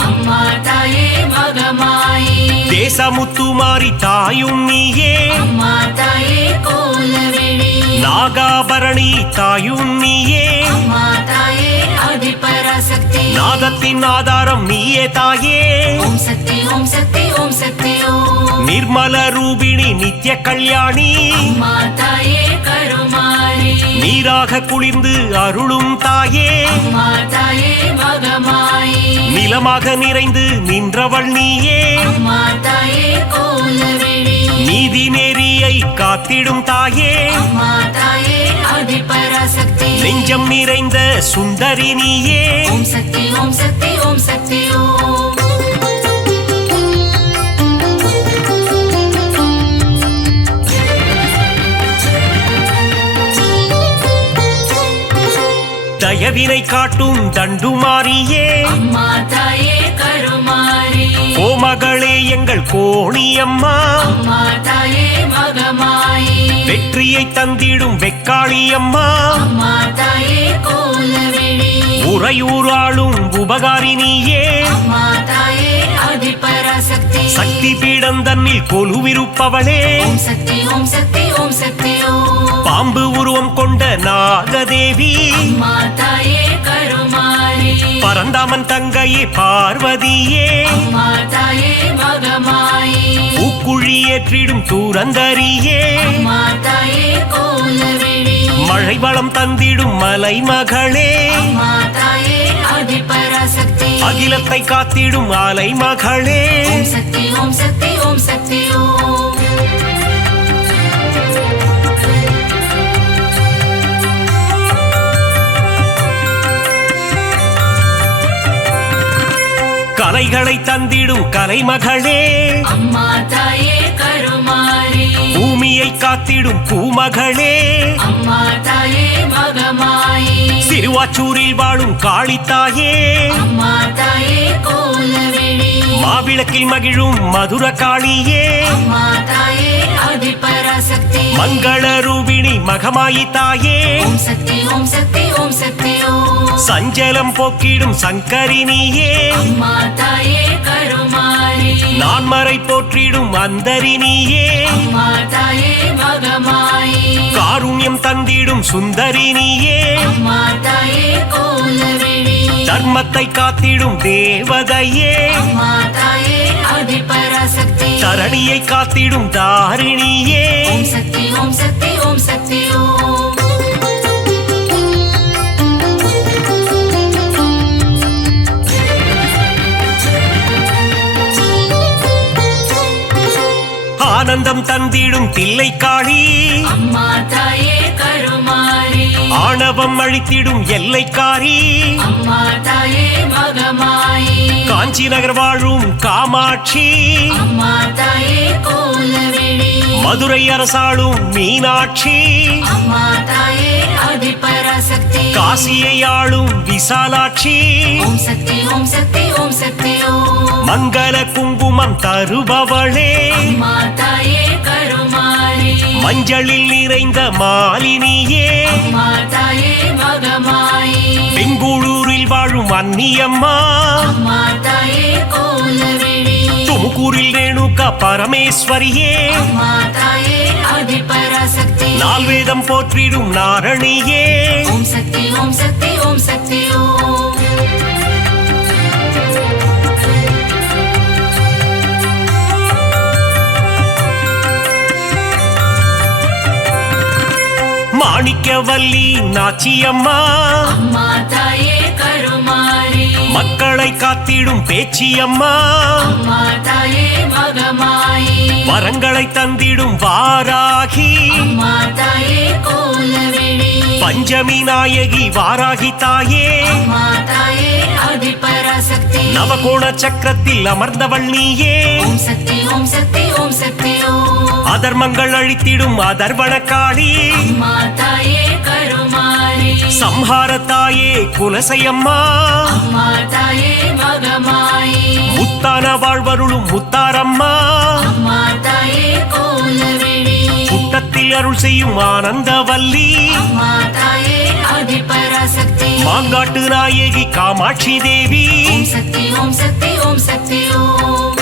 அம்மா தாயே மகமாயி தேசமுத்துமாரி தாயும் நீயே அம்மா தாயே கோலவிழி நாகாபரணி தாயும் நீயே அம்மா தாயே ஆதிபராசக்தி நாதத்தின் ஆதாரம் நீயே தாயே ஓம் சக்தி ஓம் சக்தி ஓம் சக்தி ஓம் நிர்மல ரூபிணி நித்ய கல்யாணி அம்மா தாயே கருமாரி நீராக குளிர்ந்து அருளும் தாயே அம்மா தாயே மகமாயி நிலமாக நிறைந்து நின்றவள் நீயே அம்மா தாயே கோலவிழி நீதி நெறியை காத்திடும் தாயே அம்மா தாயே ஆதிபராசக்தி நெஞ்சம் நிறைந்த சுந்தரி நீயே ஓம் சக்தி ஓம் சக்தி ஓம் சக்தி ஓம் தயவினை காட்டும் தண்டுமாரியே அம்மா தாயே கருமாரி கோமகளே எங்கள் கோணியம்மா அம்மா தாயே மகமாயி வெற்றியை தந்திடும் வெக்காளியம்மா அம்மா தாயே கோலவிழி உறையூராளும் உபகாரினியே அம்மா தாயே ஆதிபராசக்தி சக்தி பீடம் தன்னில் கொலுவிருப்பவளே ஓம் சக்தி ஓம் சக்தி ஓம் சக்தி ஓம் பாம்பு உருவம் கொண்ட நாகதேவி அம்மா தாயே கருமாரி பரந்தாமன் தங்கையே பார்வதியே அம்மா தாயே மகமாயி பூக்குழி ஏற்றிடும் தூரந்தரியே அம்மா தாயே கோலவிழி மழை வளம் தந்திடும் மலை மகளே அம்மா தாயே ஆதிபராசக்தி அகிலத்தை காத்திடும் ஆலை மகளே ஓம் சக்தி ஓம் சக்தி ஓம் சக்தி ஓம் கலைகளை தந்திடும் கலைமகளே அம்மா தாயே கருமாரி பூமியை காத்திடும் பூமகளே அம்மா தாயே மகமாயி சிறுவாச்சூரில் வாழும் காளித்தாயே அம்மா தாயே கோலவிழி மாவிளக்கில் மகிழும் மதுர காளியே அம்மா தாயே ஆதிபராசக்தி மங்கள ரூபிணி மகமாயி தாயே ஓம் சக்தி ஓம் சக்தி ஓம் சக்தி ஓம் சஞ்சலம் போக்கிடும் சங்கரினியே அம்மா தாயே கருமாரி நான்மறை போற்றிடும் அந்தரினியே அம்மா தாயே மகமாயி காருண்யம் தந்திடும் சுந்தரினியே அம்மா தாயே கோலவிழி தர்மத்தை காத்திடும் தேவதையே அம்மா தாயே ஆதிபராசக்தி தரணியை காத்திடும் தாரிணியே ஓம் சக்தி ஓம் சக்தி ஓம் சக்தி ஓம் ஆனந்தம் தந்திடும் தில்லைக்காளி அம்மா தாயே கருமாரி ஆணவம் அழித்திடும் எல்லைக்காரி அம்மா தாயே மகமாயி காஞ்சி நகர் வாழும் காமாட்சி அம்மா தாயே கோலவிழி மதுரை அரசாளும் மீனாட்சி அம்மா தாயே ஆதிபராசக்தி காசியை ஆளும் விசாலாட்சி ஓம் சக்தி ஓம் சக்தி ஓம் சக்தி ஓம் மங்கள குங்குமம் தருபவளே அம்மா தாயே கருமாரி மஞ்சளில் நிறைந்த மாலினியே அம்மா தாயே மகமாயி பெங்களூரில் வாழும் அன்னியம்மா அம்மா தாயே கோலவிழி துமுக்கூரில் ரேணுகா பரமேஸ்வரியே அம்மா தாயே ஆதிபராசக்தி நால்வேதம் போற்றிடும் நாரணியே ஓம் சக்தி ஓம் சக்தி ஓம் சக்தி ஓம் மாணிக்கவல்லி நாச்சியம்மா அம்மா தாயே கருமாரி மக்களை காத்திடும் பேச்சியம்மா அம்மா தாயே மகமாயி வரங்களை தந்திடும் வாராகி அம்மா தாயே கோலவிழி பஞ்சமி நாயகி வாராகி தாயே அம்மா தாயே ஆதிபராசக்தி நவகோண சக்கரத்தில் அமர்ந்தவள் நீயே ஓம் சக்தி ஓம் சக்தி ஓம் சக்தி ஓம் அதர்மங்கள் அழித்திடும் அதர்வண காளி அம்மா தாயே கருமாரி சம்ஹார தாயே குலசையம்மா அம்மா தாயே மகமாயி முத்தான வாழ்வருளும் முத்தாரம்மா அம்மா தாயே கோலவிழி புட்டத்தில் அருள் செய்யும் ஆனந்தவல்லி அம்மா தாயே ஆதிபராசக்தி மாங்காட்டு நாயகி காமாட்சி தேவி ஓம் சக்தி ஓம் சக்தி ஓம் சக்தி ஓம்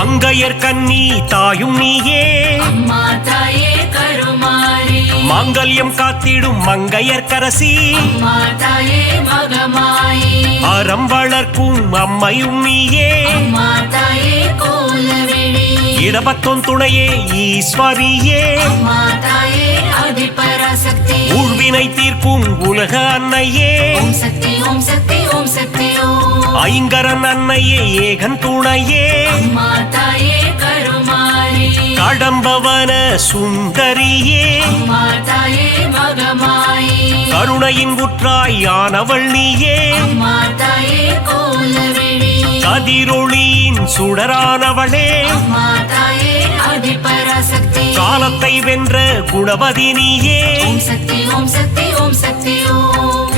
அங்கையர் கண்ணி தாயும் நீயே அம்மா தாயே கருமாரி மங்கல்யம் காத்திடும் மங்கையர்க்கரசி அம்மா தாயே மகமாயி அறம் வளர்க்கும் அம்மையும் நீயே அம்மா தாயே கோலவிழி இடபத்தோன் துணையே ஈஸ்வரியே அம்மா தாயே ஆதிபராசக்தி ஊழ்வினை தீர்க்கும் உலக அன்னையே ஓம் சக்தி ஓம் சக்தி ஓம் சக்தி ஓம் ஐங்கரன் அன்னையே ஏகன் துணையே அம்மா தாயே கருமாரி கடம்பவன சுந்தரியே அம்மா தாயே மகமாயி கருணையின் உற்றாயானவள் நீயே அம்மா தாயே கோலவிழி கதிரொளியின் சுடரானவளே அம்மா தாயே ஆதிபராசக்தி காலத்தை வென்ற குணவதி நீயே ஓம் சக்தி ஓம் சக்தி ஓம் சக்தி ஓம்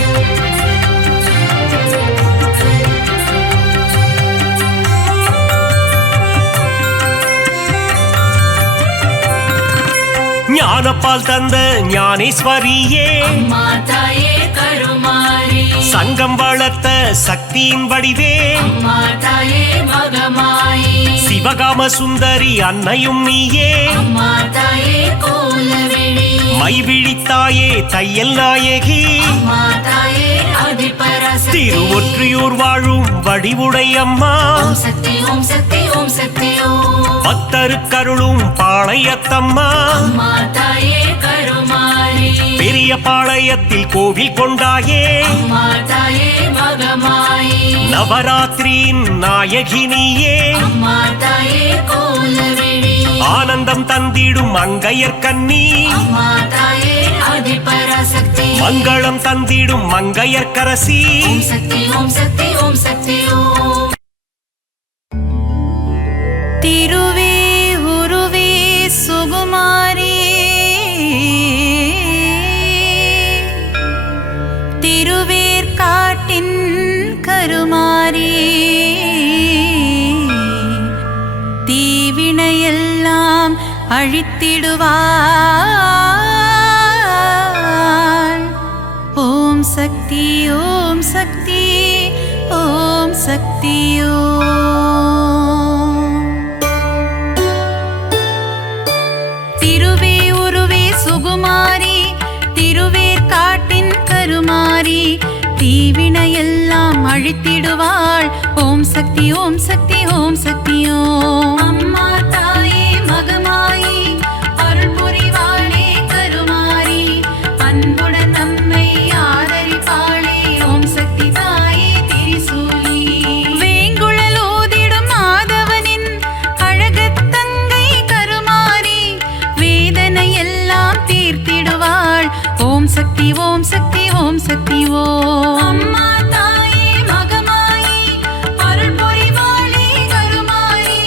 ஞானப்பால் தந்த ஞானேஸ்வரியே அம்மா தாயே கருமாரி சங்கம் வளர்த்த சக்தியின் வடிவே அம்மா தாயே மகமாயி சிவகாம சுந்தரி அன்னையும் நீயே அம்மா தாயே கோலவிழி மைவிழித்தாயே தையல் நாயகி அம்மா தாயே ஆதிபராசக்தி திருவொற்றியூர் வாழும் வடிவுடை அம்மா ஓம் சக்தி ஓம் சக்தி ஓம் சக்தி ஓம் பக்தருக்கருளும் பாளையத்தம்மா அம்மா தாயே கருமாரி பெரிய பாளையத்தில் கோவில் கொண்டாயே அம்மா தாயே மகமாயி நவராத்திரியின் நாயகினியே அம்மா தாயே கோலவிழி ஆனந்தம் தந்திடும் மங்கையர்க்கண்ணி அம்மா தாயே ஆதிபராசக்தி மங்களம் தந்திடும் மங்கையர்க்கரசி ஓம் சக்தி ஓம் சக்தி ஓம் சக்தி ஓம் திருவே உருவே சுகுமாரி திருவேற்காட்டின் கருமாரி தீவினையெல்லாம் அழித்திடுவாள் ஓம் சக்தி ஓம் சக்தி ஓம் சக்தி ஓம் திருவே உருவே சுகுமாரி திருவேற்காட்டின் கருமாரி தீவினையெல்லாம் அழித்திடுவாள் ஓம் சக்தி ஓம் சக்தி ஓம் சக்தி ஓம் அம்மா தாயே மகமாயி அருள் புரிவாளே கருமாரி அன்புடன் நம்மை ஆதரிப்பாளே ஓம் சக்தி தாயே திரிசூலி வேங்குழல் ஓதிடும் மாதவனின் அழகத்தங்கை கருமாரி வேதனை எல்லாம் தீர்த்திடுவாள் ஓம் சக்தி ஓம் சக்தி ஓம் சக்தி ஓம் அம்மா தாயே மகமாயி அருள் புரிவாளே கருமாரி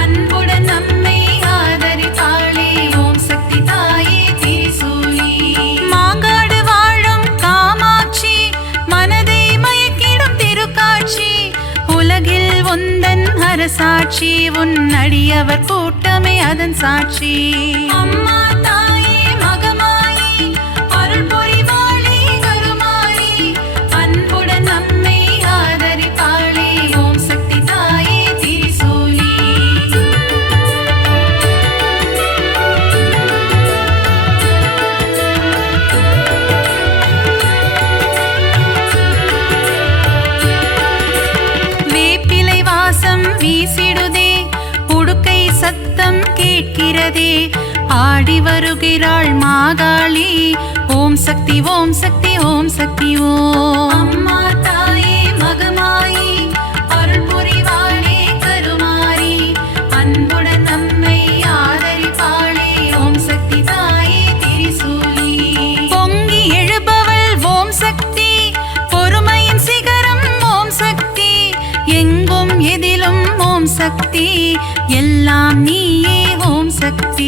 அன்புடன் நம்மை ஆதரிப்பாளே ஓம் சக்தி தாயே திரிசூலி மாங்காடு வாழும் காமாட்சி மனதை மயக்கிடும் திருக்காட்சி உலகில் உந்தன் அரசாட்சி உன் அடியவர் கூட்டமே அதன் சாட்சி அம்மா தாயே மகமாயி அருள் புரிவாளே கருமாரி அன்புடன் நம்மை ஆதரிப்பாளே ஓம் சக்தி தாயே திரிசூலி வேப்பிலை வாசம் வீசிடுதே உடுக்கை சத்தம் கேட்கிறதே ஆடி வருகிறாள் மாகாளி ஓம் சக்தி ஓம் சக்தி ஓம் சக்தி ஓம் அம்மா தாயே மகமாயி அருள் புரிவாளே கருமாரி அன்புடன் நம்மை ஆதரிப்பாளே ஓம் சக்தி தாயே திரிசூலி பொங்கி எழுபவள் ஓம் சக்தி பொறுமையின் சிகரம் ஓம் சக்தி எங்கும் எதிலும் ஓம் சக்தி எல்லாம் நீயே ஓம் சக்தி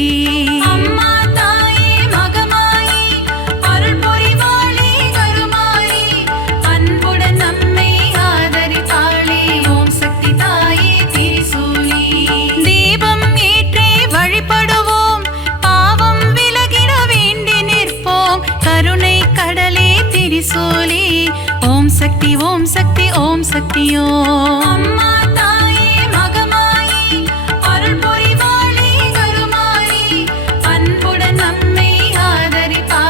அம்மா தாயே மகமாயி அருள் புரிவாளே கருமாரி அன்புடன் நம்மை ஆதரிப்பாளே ஓம் சக்தி தாயே திரிசூலி தீபம் ஏற்றி வழிபடுவோம் பாவம் விலகிட வேண்டி நிற்போம் கருணை கடலே திரிசூலி ஓம் சக்தி ஓம் சக்தி ஓம் சக்தி ஓம் அம்மா தாயே மகமாயி அருள் புரிவாளே கருமாரி அன்புடன் நம்மை ஆதரிப்பாளே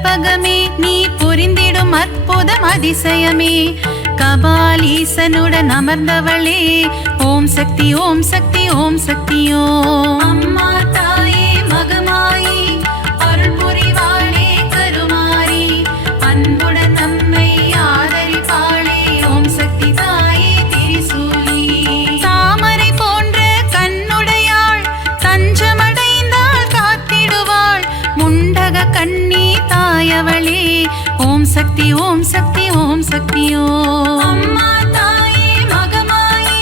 கற்பகமே நீ புரிந்திடும் அற்புதம் அதிசயமே கபாலீசனுடன் அமர்ந்தவளே ஓம் சக்தி ஓம் சக்தி ஓம் சக்தியோ அம்மா தாயே மகமாயி அருள் புரிவாளே கருமாரி அன்புடன் நம்மை ஆதரிப்பாளே ஓம் சக்தி தாயே திரிசூலி தாமரை போன்ற கண்ணுடையாள் தஞ்சமடைந்தால் காத்திடுவாள் முண்டக கண்ணி தாயவளே ஓம் சக்தி ஓம் சக்தி ஓம் சக்தியோ அம்மா தாயே மகமாயி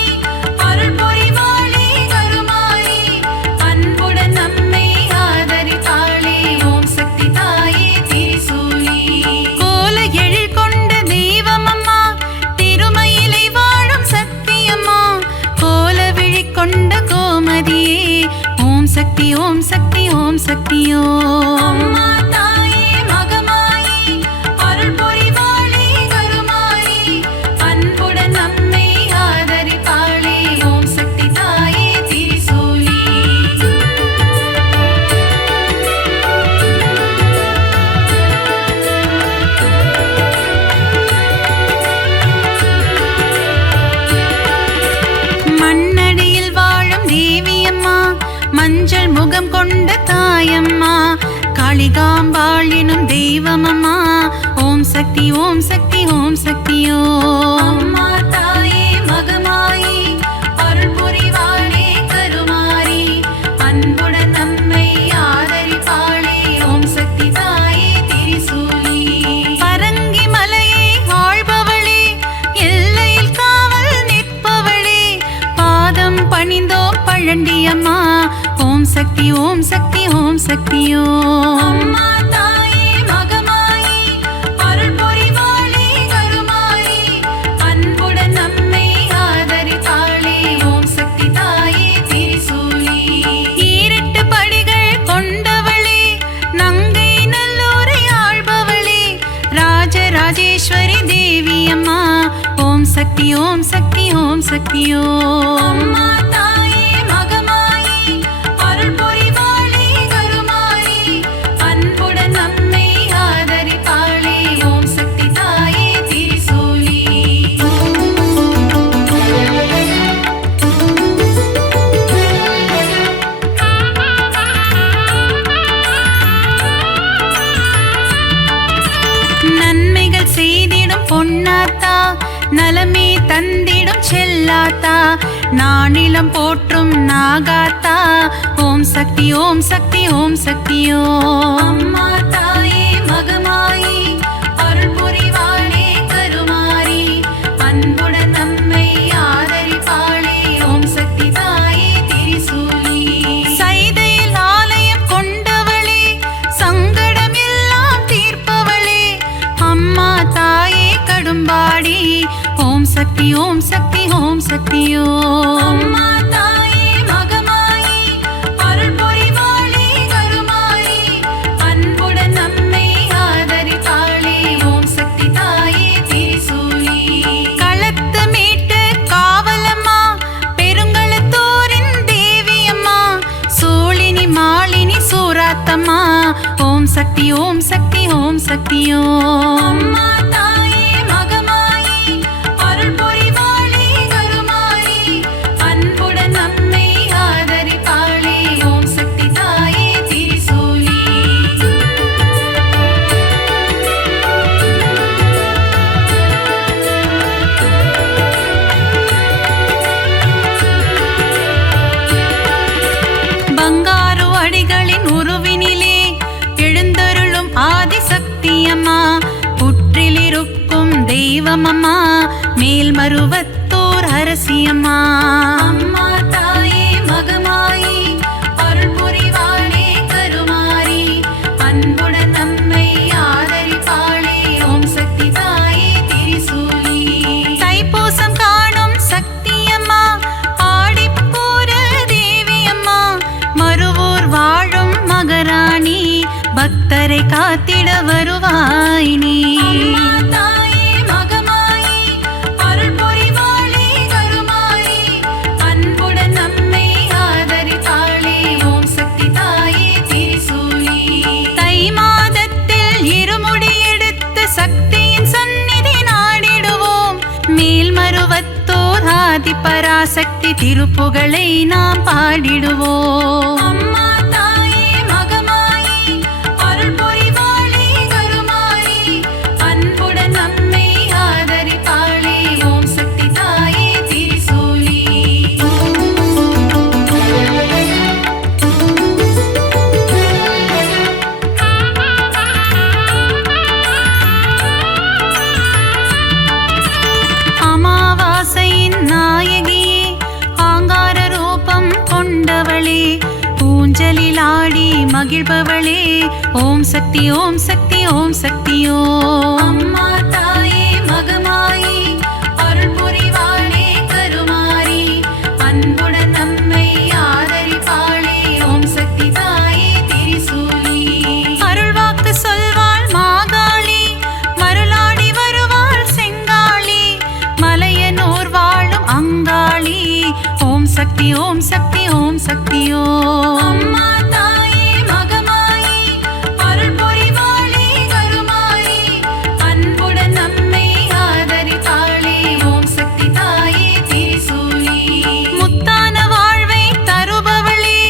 அருள் புரிவாளே கருமாரி அன்புடன் நம்மை ஆதரிப்பாளே ஓம் சக்தி தாயே திரிசூலி கோல எழில் கொண்ட தெய்வம் அம்மா திருமயிலை வாழும் சக்தியம்மா கோல விழி கொண்ட கோமதியே ஓம் சக்தி ஓம் சக்தி ஓம் சக்தியோ அம்மா தாயே மகமாயி அருள் புரிவாளே கருமாரி அன்புடன் நம்மை ஆதரிப்பாளே ஓம் சக்தி தாயே திரிசூலி மண்ணடியில் வாழும் தேவியம்மா மஞ்சள் முகம் கொண்ட தாயம்மா காளிகாம்பாளினும் தெய்வமம்மா ஓம் சக்தி ஓம் சக்தி ஓம் சக்தியோ அம்மா தாயே மகமாயி அருள் புரிவாளே கருமாரி அன்புடன் நம்மை ஆதரிப்பாளே ஓம் சக்தி தாயே திரிசூலி பரங்கி மலையை ஆள்பவளே எல்லையில் காவல் நிற்பவளே பாதம் பணிந்தோம் பழண்டியம்மா ஓம் சக்தி ஓம் சக்தி ஓம் சக்தியோ அம்மா தாயே மகமாயி அருள் புரிவாளே கருமாரி அன்புடன் நம்மை ஆதரிப்பாளே ஓம் சக்தி தாயே திரிசூலி ஈரெட்டு படிகள் கொண்டவளே நங்கை நல்லூரை ஆள்பவளே ராஜராஜேஸ்வரி தேவி அம்மா ஓம் சக்தி ஓம் சக்தி ஓம் சக்தியோ அம்மா தாயே மகமாயி அருள் புரிவாளே கருமாரி அன்புடன் நம்மை ஆதரிப்பாளே ஓம் சக்தி தாயே திரிசூலி நன்மைகள் செய்திடும் பொன்னாத்தா நலமே தந்திடும் செல்லாத்தா நானிலம் போற்றும் நாகாத்தா ஓம் சக்தி ஓம் சக்தி ஓம் சக்தியோ அம்மா தாயே மகமாயி அருள் புரிவாளே கருமாரி அன்புடன் நம்மை ஆதரிப்பாளே ஓம் சக்தி தாயே திரிசூலி சைதையில் ஆலயம் கொண்டவளே சங்கடம் எல்லாம் தீர்ப்பவளே அம்மா தாயே கடும்பாடி ஓம் சக்தி ஓம் சக்தி ஓம் சக்தியோ அம்மா தாயே மகமாயி அருள் புரிவாளே கருமாரி அன்புடன் நம்மை ஆதரிப்பாளே ஓம் சக்தி தாயே திரிசூலி களத்து மீட்டு காவலம்மா பெருங்களத்தூரின் தேவியம்மா சூழினி மாலினி சூராத்தம்மா ஓம் சக்தி ஓம் சக்தி ஓம் சக்தியோ அம்மா தாயே மகமாயி அருள் புரிவாளே கருமாரி அன்புடன் நம்மை ஆதரிப்பாளே ஓம் சக்தி தாயே திரிசூலி பங்காரு அடிகளின் உருவினிலே எழுந்தருளும் ஆதிசக்தியம்மா புற்றிலிருக்கும் தெய்வமம்மா மேல்மருவத்தூர் அரசியம்மா அம்மா தாயே மகமாயி அருள் புரிவாளே கருமாரி அன்புடன் நம்மை ஆதரிப்பாளே ஓம் சக்தி தாயே திரிசூலி தைப்பூசம் காணும் சக்தியம்மா ஆடிப்பூர தேவியம்மா மருவூர் வாழும் மகராணி பக்தரை காத்திட வருவாய் நீ அம்மா தாயே மகமாயி அருள் புரிவாளே கருமாரி அன்புடன் நம்மை ஆதரிப்பாளே ஓம் சக்தி தாயே திரிசூலி தை மாதத்தில் பராசக்தி திருப்புகழை நாம் பாடிடுவோம். அம்மா தாயே மகமாயி அருள் புரிவாளே கருமாரி அன்புடன் நம்மை ஆதரிப்பாளே ஓம் சக்தி தாயே திரிசூலி. அமாவாசையின் நாயகியே ஆங்கார ரூபம் கொண்டவளே ஊஞ்சலில் ஆடி மகிழ்பவளே ஓம் சக்தி ஓம் சக்தி ஓம் சக்தியோ. அம்மா தாயே மகமாயி அருள் புரிவாளே கருமாரி அன்புடன் நம்மை ஆதரிப்பாளே ஓம் சக்தி தாயே திரிசூலி. அருள்வாக்கு சொல்வாள் மாகாளி மருளாடி வருவாள் செங்காளி மலையனூர் வாழும் அங்காளி ஓம் சக்தி ஓம் சக்தி ஓம் சக்தியோ. அம்மா தாயே மகமாயி அருள் புரிவாளே கருமாரி அன்புடன் நம்மை ஆதரிப்பாளே ஓம் சக்தி தாயே திரிசூலி. முத்தான வாழ்வை தருபவளே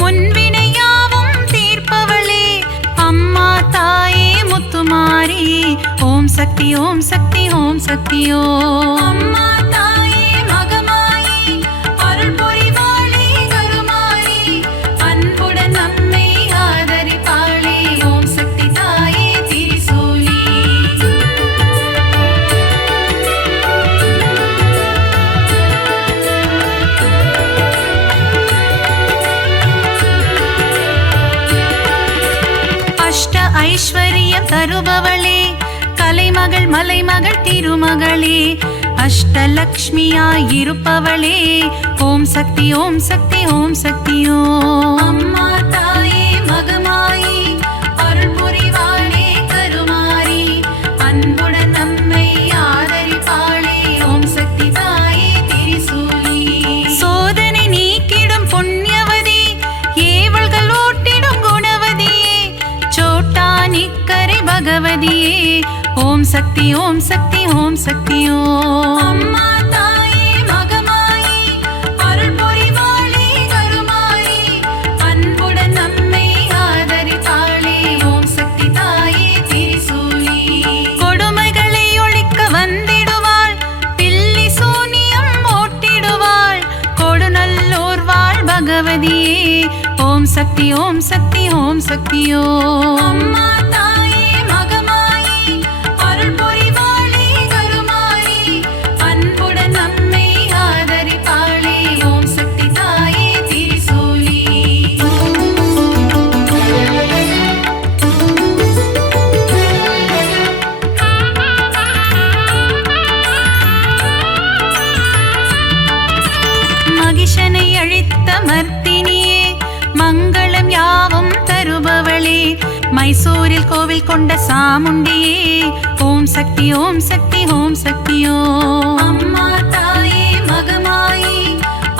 முன்வினையாவும் தீர்ப்பவளே அம்மா தாயே முத்துமாரி ஓம் சக்தி ஓம் சக்தி ஓம் சக்தியோ. அம்மா தாயே மகமாயி அருள் புரிவாளே கருமாரி அன்புடன் நம்மை ஆதரிப்பாளே ஓம் சக்தி தாயே திரிசூலி. அஷ்ட ஐஸ்வர்யம் தருபவளே கலைமகள் மலைமகள் திருமகளே அஷ்டலக்ஷ்மியாய் இருப்பவளே ஓம் சக்தி ஓம் சக்தி ஓம் சக்தியோ. அம்மா தாயே மகமாயி அருள் புரிவாளே கருமாரி அன்புடன் நம்மை ஆதரிப்பாளே ஓம் சக்தி தாயே திரிசூலி. சோதனை நீக்கிடும் புண்ணியவதி ஏவல்கள் ஓட்டிடும் குணவதியே சோட்டா நிக்கரை பகவதியே ஓம் சக்தி ஓம் சக்தி ஓம் சக்தியோ. அம்மா தாயே மகமாயி அருள் புரிவாளே கருமாரி அன்புடன் நம்மை ஆதரிப்பாளே ஓம் சக்தி தாயே திரிசூலி. கொடுமைகளை ஒழிக்க வந்திடுவாள் பில்லி சூனியம் ஓட்டிடுவாள் கொடுநல்லூர் வாழ் பகவதியே ஓம் சக்தி ஓம் சக்தி ஓம் சக்தியோ. அம்மா தாயே மகமாயி அருள் புரிவாளே கருமாரி அன்புடன் நம்மை ஆதரிப்பாளே ஓம் சக்தி தாயே திரிசூலி. மகிஷனை அழித்த மர்த்தினியே மங்களம் யாவும் தருபவளே மைசூரில் கோவில் கொண்ட சாமுண்டியே ஓம் சக்தி ஓம் சக்தி ஓம் சக்தியோ. அம்மா தாயே மகமாயி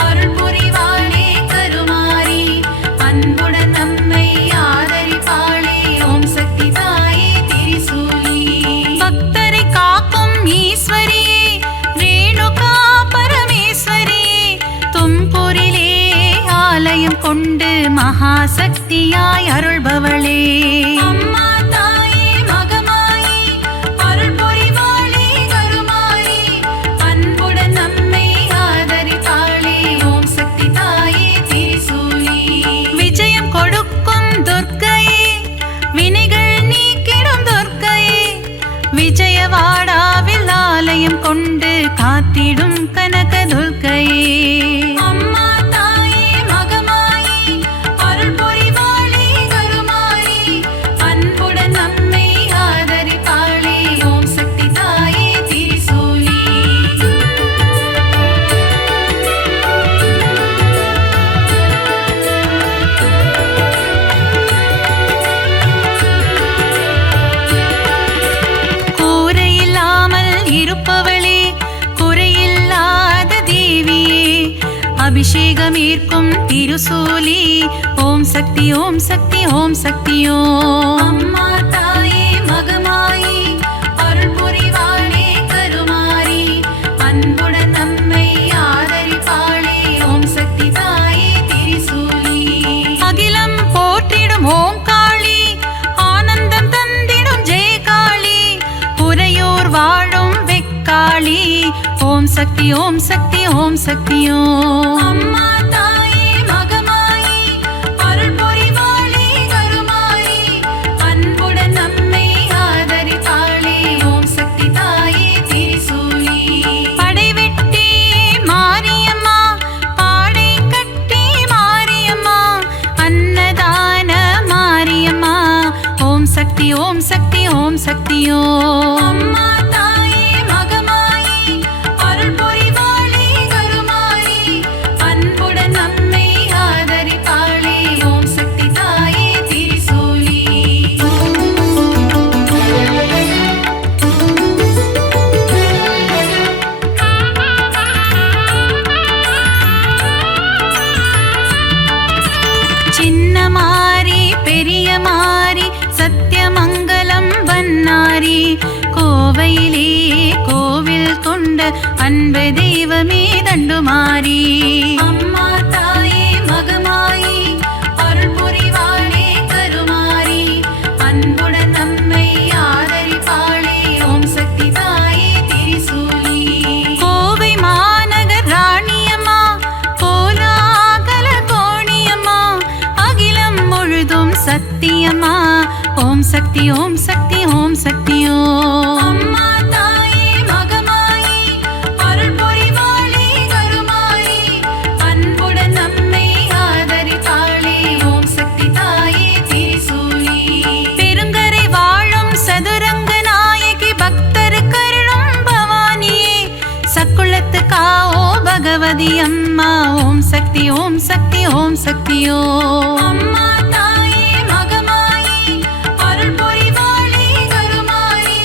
அருள் புரிவாளே கருமாரி அன்புடன் நம்மை ஆதரிப்பாளே ஓம் சக்தி தாயே திரிசூலி. பக்தரை காக்கும் ஈஸ்வரியே ரேணுகா பரமேஸ்வரியே தும்பூரிலே ஆலயம் கொண்டு மகாசக்தியாய் அருள்பவளே. அம்மா தாயே மகமாயி அருள் புரிவாளே கருமாரி அன்புடன் நம்மை ஆதரிப்பாளே ஓம் சக்தி தாயே திரிசூலி. விஜயம் கொடுக்கும் துர்க்கையே வினைகள் நீக்கிடும் துர்க்கையே விஜயவாடாவில் ஆலயம் கொண்டு காத்திடும் கனக துர்க்கையே. அம்மா தாயே மகமாயி அருள் புரிவாளே கருமாரி அன்புடன் நம்மை ஆதரிப்பாளே ஓம் சக்தி தாயே திரிசூலி. கூரையில்லாமல் இருப்பவளே குறையில்லாத தேவியே அபிஷேகம் ஈர்க்கும் திருசூலி ஓம் சக்தி ஓம் சக்தி ஓம் சக்தியோ. அம்மா தாயே மகமாயி அருள் புரிவாளே கருமாரி அன்புடன் நம்மை ஆதரி சக்தி ஓம் சக்தி ஓம் சக்தி ஓம். அம்மா தாயே மகமாயி அருள் புரிவாளே கருமாயி அன்புடன் நம்மை ஆதரிப்பாளே ஓம் சக்தி தாயே திரிசூலி. படைவெட்டி மாரியம்மா பாடை கட்டி மாரியம்மா அன்னதான மாரியம்மா ஓம் சக்தி ஓம் சக்தி ஓம் சக்தி ஓம். அம்மா தாயே மகமாயி அருள் புரிவாளே கருமாயி அன்புடன் நம்மை ஆதரிப்பாளே ஓம் சக்தி தாயே திரிசூலி. சின்ன மாரி பெரிய மாரி சத்தியமங்கலம் வன்னாரி கோவையிலே கோவில் கொண்ட அன்பு தெய்வமே தண்டுமாரி. அம்மா தாயே மகமாயி அருள் புரிவாளே கருமாரி அன்புடன் நம்மை ஆதரிப்பாளே ஓம் சக்தி தாயே திரிசூலி. கோவை மாநகர் ராணியம்மா கோலாகல கோணியம்மா அகிலம் முழுதும் சத்தியம்மா ஓம் சக்தி ஓம் சக்தி ஓம் சக்தி ஓம். அம்மா தாயே மகமாயி அருள் புரிவாளே கருமாயி அன்புடன் நம்மை ஆதரிப்பாளே ஓம் சக்தி தாயே திரிசூலி. பெருங்கரை வாழும் சதுரங்க நாயகி பக்தர் கருளும் பவானியே சக்குளத்து காவோ பகவதி அம்மா ஓம் சக்தி ஓம் சக்தி ஓம் சக்தி ஓம். அம்மா தாயே மகமாயி அருள் புரிவாளே கருமாயி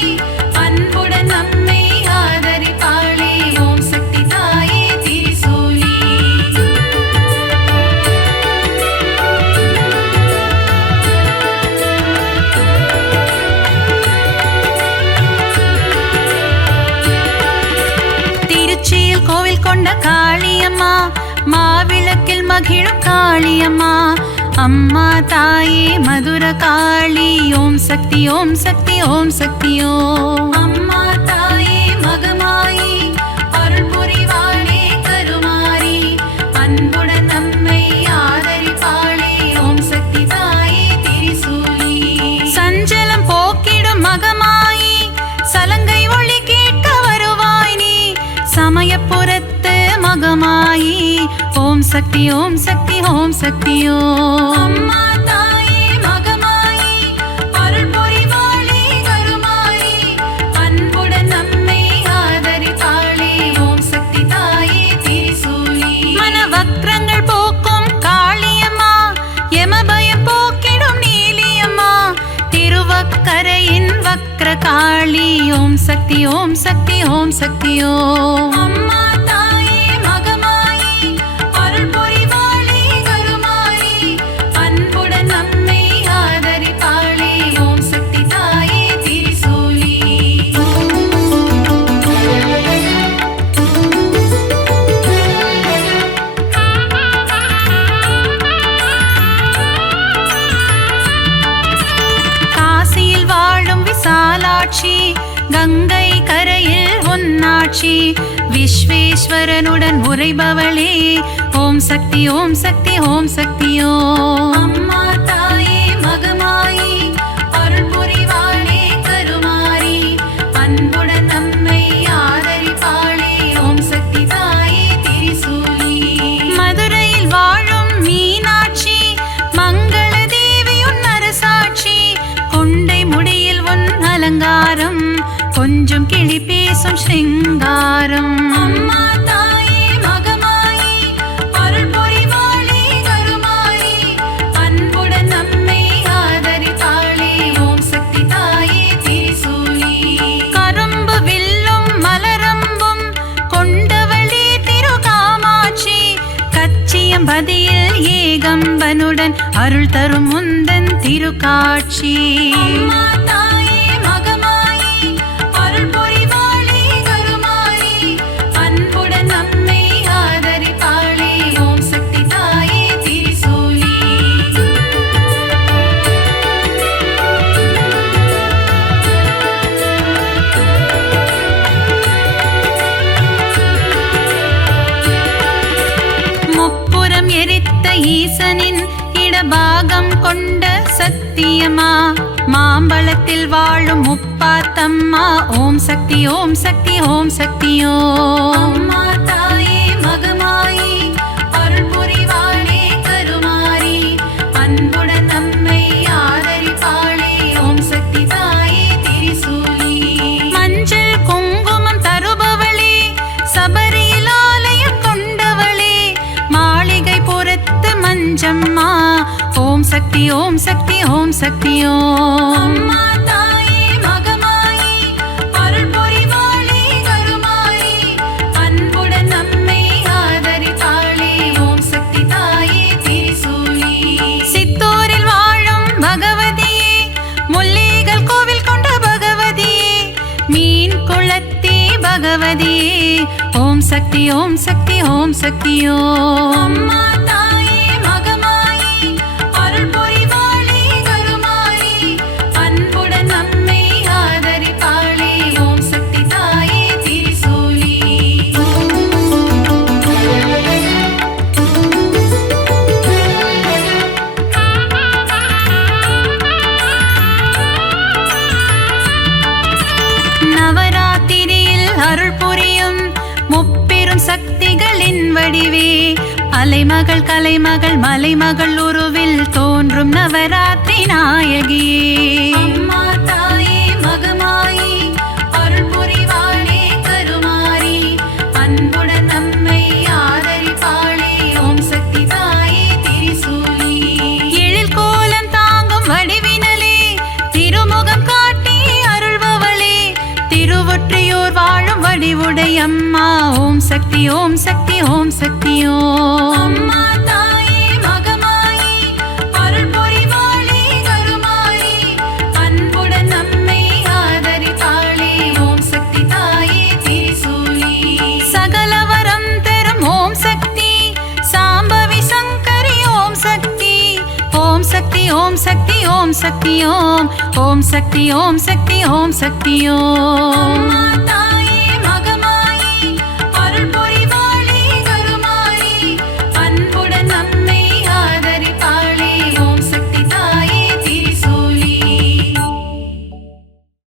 அன்புடன் நம்மை ஆதரிப்பாளே ஓம் சக்தி தாயே திரிசூலி. திருச்சியில் கோவில் கொண்ட காளியம்மா மாவிளக்கில் மகிழும் காளியம்மா அம்மா தாயே மதுர காளி ஓம் சக்தி ஓம் சக்தி ஓம் சக்தி ஓம். அம்மா தாயே மகமாயி அருள் புரிவாளே கருமாரி அன்புடன் நம்மை ஆதரிப்பாளே ஓம் சக்தி தாயே திரிசூலி. சஞ்சலம் போக்கிடும் மகமாயி சலங்கை ஒளி கேட்க வருவாய் நீ சமயபுரத்து மகமாயி ஓம் சக்தி ஓம் சக்தி ஓம் சக்தி ஓம். அம்மா தாயே மகமாயி அருள் புரிவாளே கருமாயி அன்புடன் நம்மை ஆதரிப்பாளே ஓம் சக்தி தாயே திரிசூலி. மனவக்ரங்கள் போக்கும் காளியம்மா யமபயம் போக்கிடும் நீலியம்மா திருவக்கரையின் வக்ர காளி ஓம் சக்தி ஓம் சக்தி ஓம் சக்தி ஓம். அம்மா தாயே மகமாயி அருள் புரிவாளே கருமாயி அன்புடன் நம்மை ஆதரிப்பாளே ஓம் சக்தி தாயே திரிசூலி. காசியில் வாழும் விசாலாட்சி கங்கை கரையில் ஒன்னாட்சி விஸ்வேஸ்வரனுடன் உரைபவளே ஓம் சக்தி ஓம் சக்தி ஓம் சக்தி ஓம். அம்மா தாயே மகமாயி அருள் புரிவாளே கருமாரி அன்புடன் நம்மை ஆதரிப்பாளே ஓம் சக்தி தாயே திரிசூலி. மதுரையில் வாழும் மீனாட்சி மங்கள தேவி உன் அரசாட்சி கொண்டை முடியில் உன் அலங்காரம் கொஞ்சம் கிளி பேசும் ஸ்ருங்காரம். அம்மா தாயே மகமாயி அருள் புரிவாளே கருமாயி அன்புடன் நம்மை ஆதரிப்பாளே ஓம் சக்தி தாயே திரிசூலி. கரும்பு வில்லும் மலரம்பும் கொண்டவளே திருகாமாட்சி கச்சியம்பதியில் ஏகம்பனுடன் அருள் தரும் முந்தன் திருக்காட்சி. அம்மா தாயே மகமாயி அருள் புரிவாளே கருமாயி அன்புடன் நம்மை ஆதரிப்பாளே ஓம் சக்தி தாயே திரிசூலி. கொண்ட சத்தியமா மாம்பழத்தில் வாழும் முப்பாத்தம்மா ஓம் சக்தி ஓம் சக்தி ஓம் சக்தி ஓம் அம்மா தாயே மகமாயி அருள் புரிவாளே கருமாரி அன்புடன் நம்மை ஆதரிப்பாளே ஓம் சக்தி தாயே திரிசூலி மஞ்சள் குங்குமம் தருபவளே சபரியில் ஆலயம் கொண்டவளே மாளிகை புறத்து மஞ்சம்மா ஓம் சக்தி ஓம் சக்தி ஓம் சக்தி ஓம் அம்மா தாயே மகமாயி அருள் புரிவாளே கருமாரி அன்புடன் நம்மை ஆதரிப்பாளே ஓம் சக்தி தாயே திரிசூலி சித்தூரில் வாழும் பகவதியே முல்லைகள் கோவில் கொண்ட பகவதியே மீன் குளத்தி பகவதியே ஓம் சக்தி ஓம் சக்தி ஓம் சக்தி ஓம் அம்மா தாயே மகமாயி அருள் புரிவாளே கருமாரி அன்புடன் நம்மை ஆதரிப்பாளே ஓம் சக்தி தாயே திரிசூலி நவராத்திரியில் அருள் புரியும் முப்பெரும் சக்திகளின் வடிவே அலைமகள் கலைமகள் மலைமகள் உருவில் தோன்றும் நவராத்திரி நாயகியே அம்மா தாயே மகமாயி அருள் புரிவாளே கருமாரி அன்புடன் நம்மை ஆதரிப்பாளே ஓம் சக்தி தாயே திரிசூலி எழில் கோலம் தாங்கும் வடிவினலே திருமுகம் காட்டி அருள்பவளே திருவொற்றியூர் வாழும் வடிவுடை அம்மா ஓம் சக்தி ஓம் சக்தி ஓம் சக்தி ஓம் அம்மா தாயே மகமாயி அருள் புரிவாளே கருமாரி அன்புடன் நம்மை ஆதரிப்பாளே ஓம் சக்தி தாயே திரிசூலி சகலவரம் தரும் ஓம் சக்தி சாம்பவி சங்கரி ஓம் சக்தி ஓம் சக்தி ஓம் சக்தி ஓம் சக்தி ஓம் ஓம் சக்தி ஓம் சக்தி ஓம் சக்தி ஓம்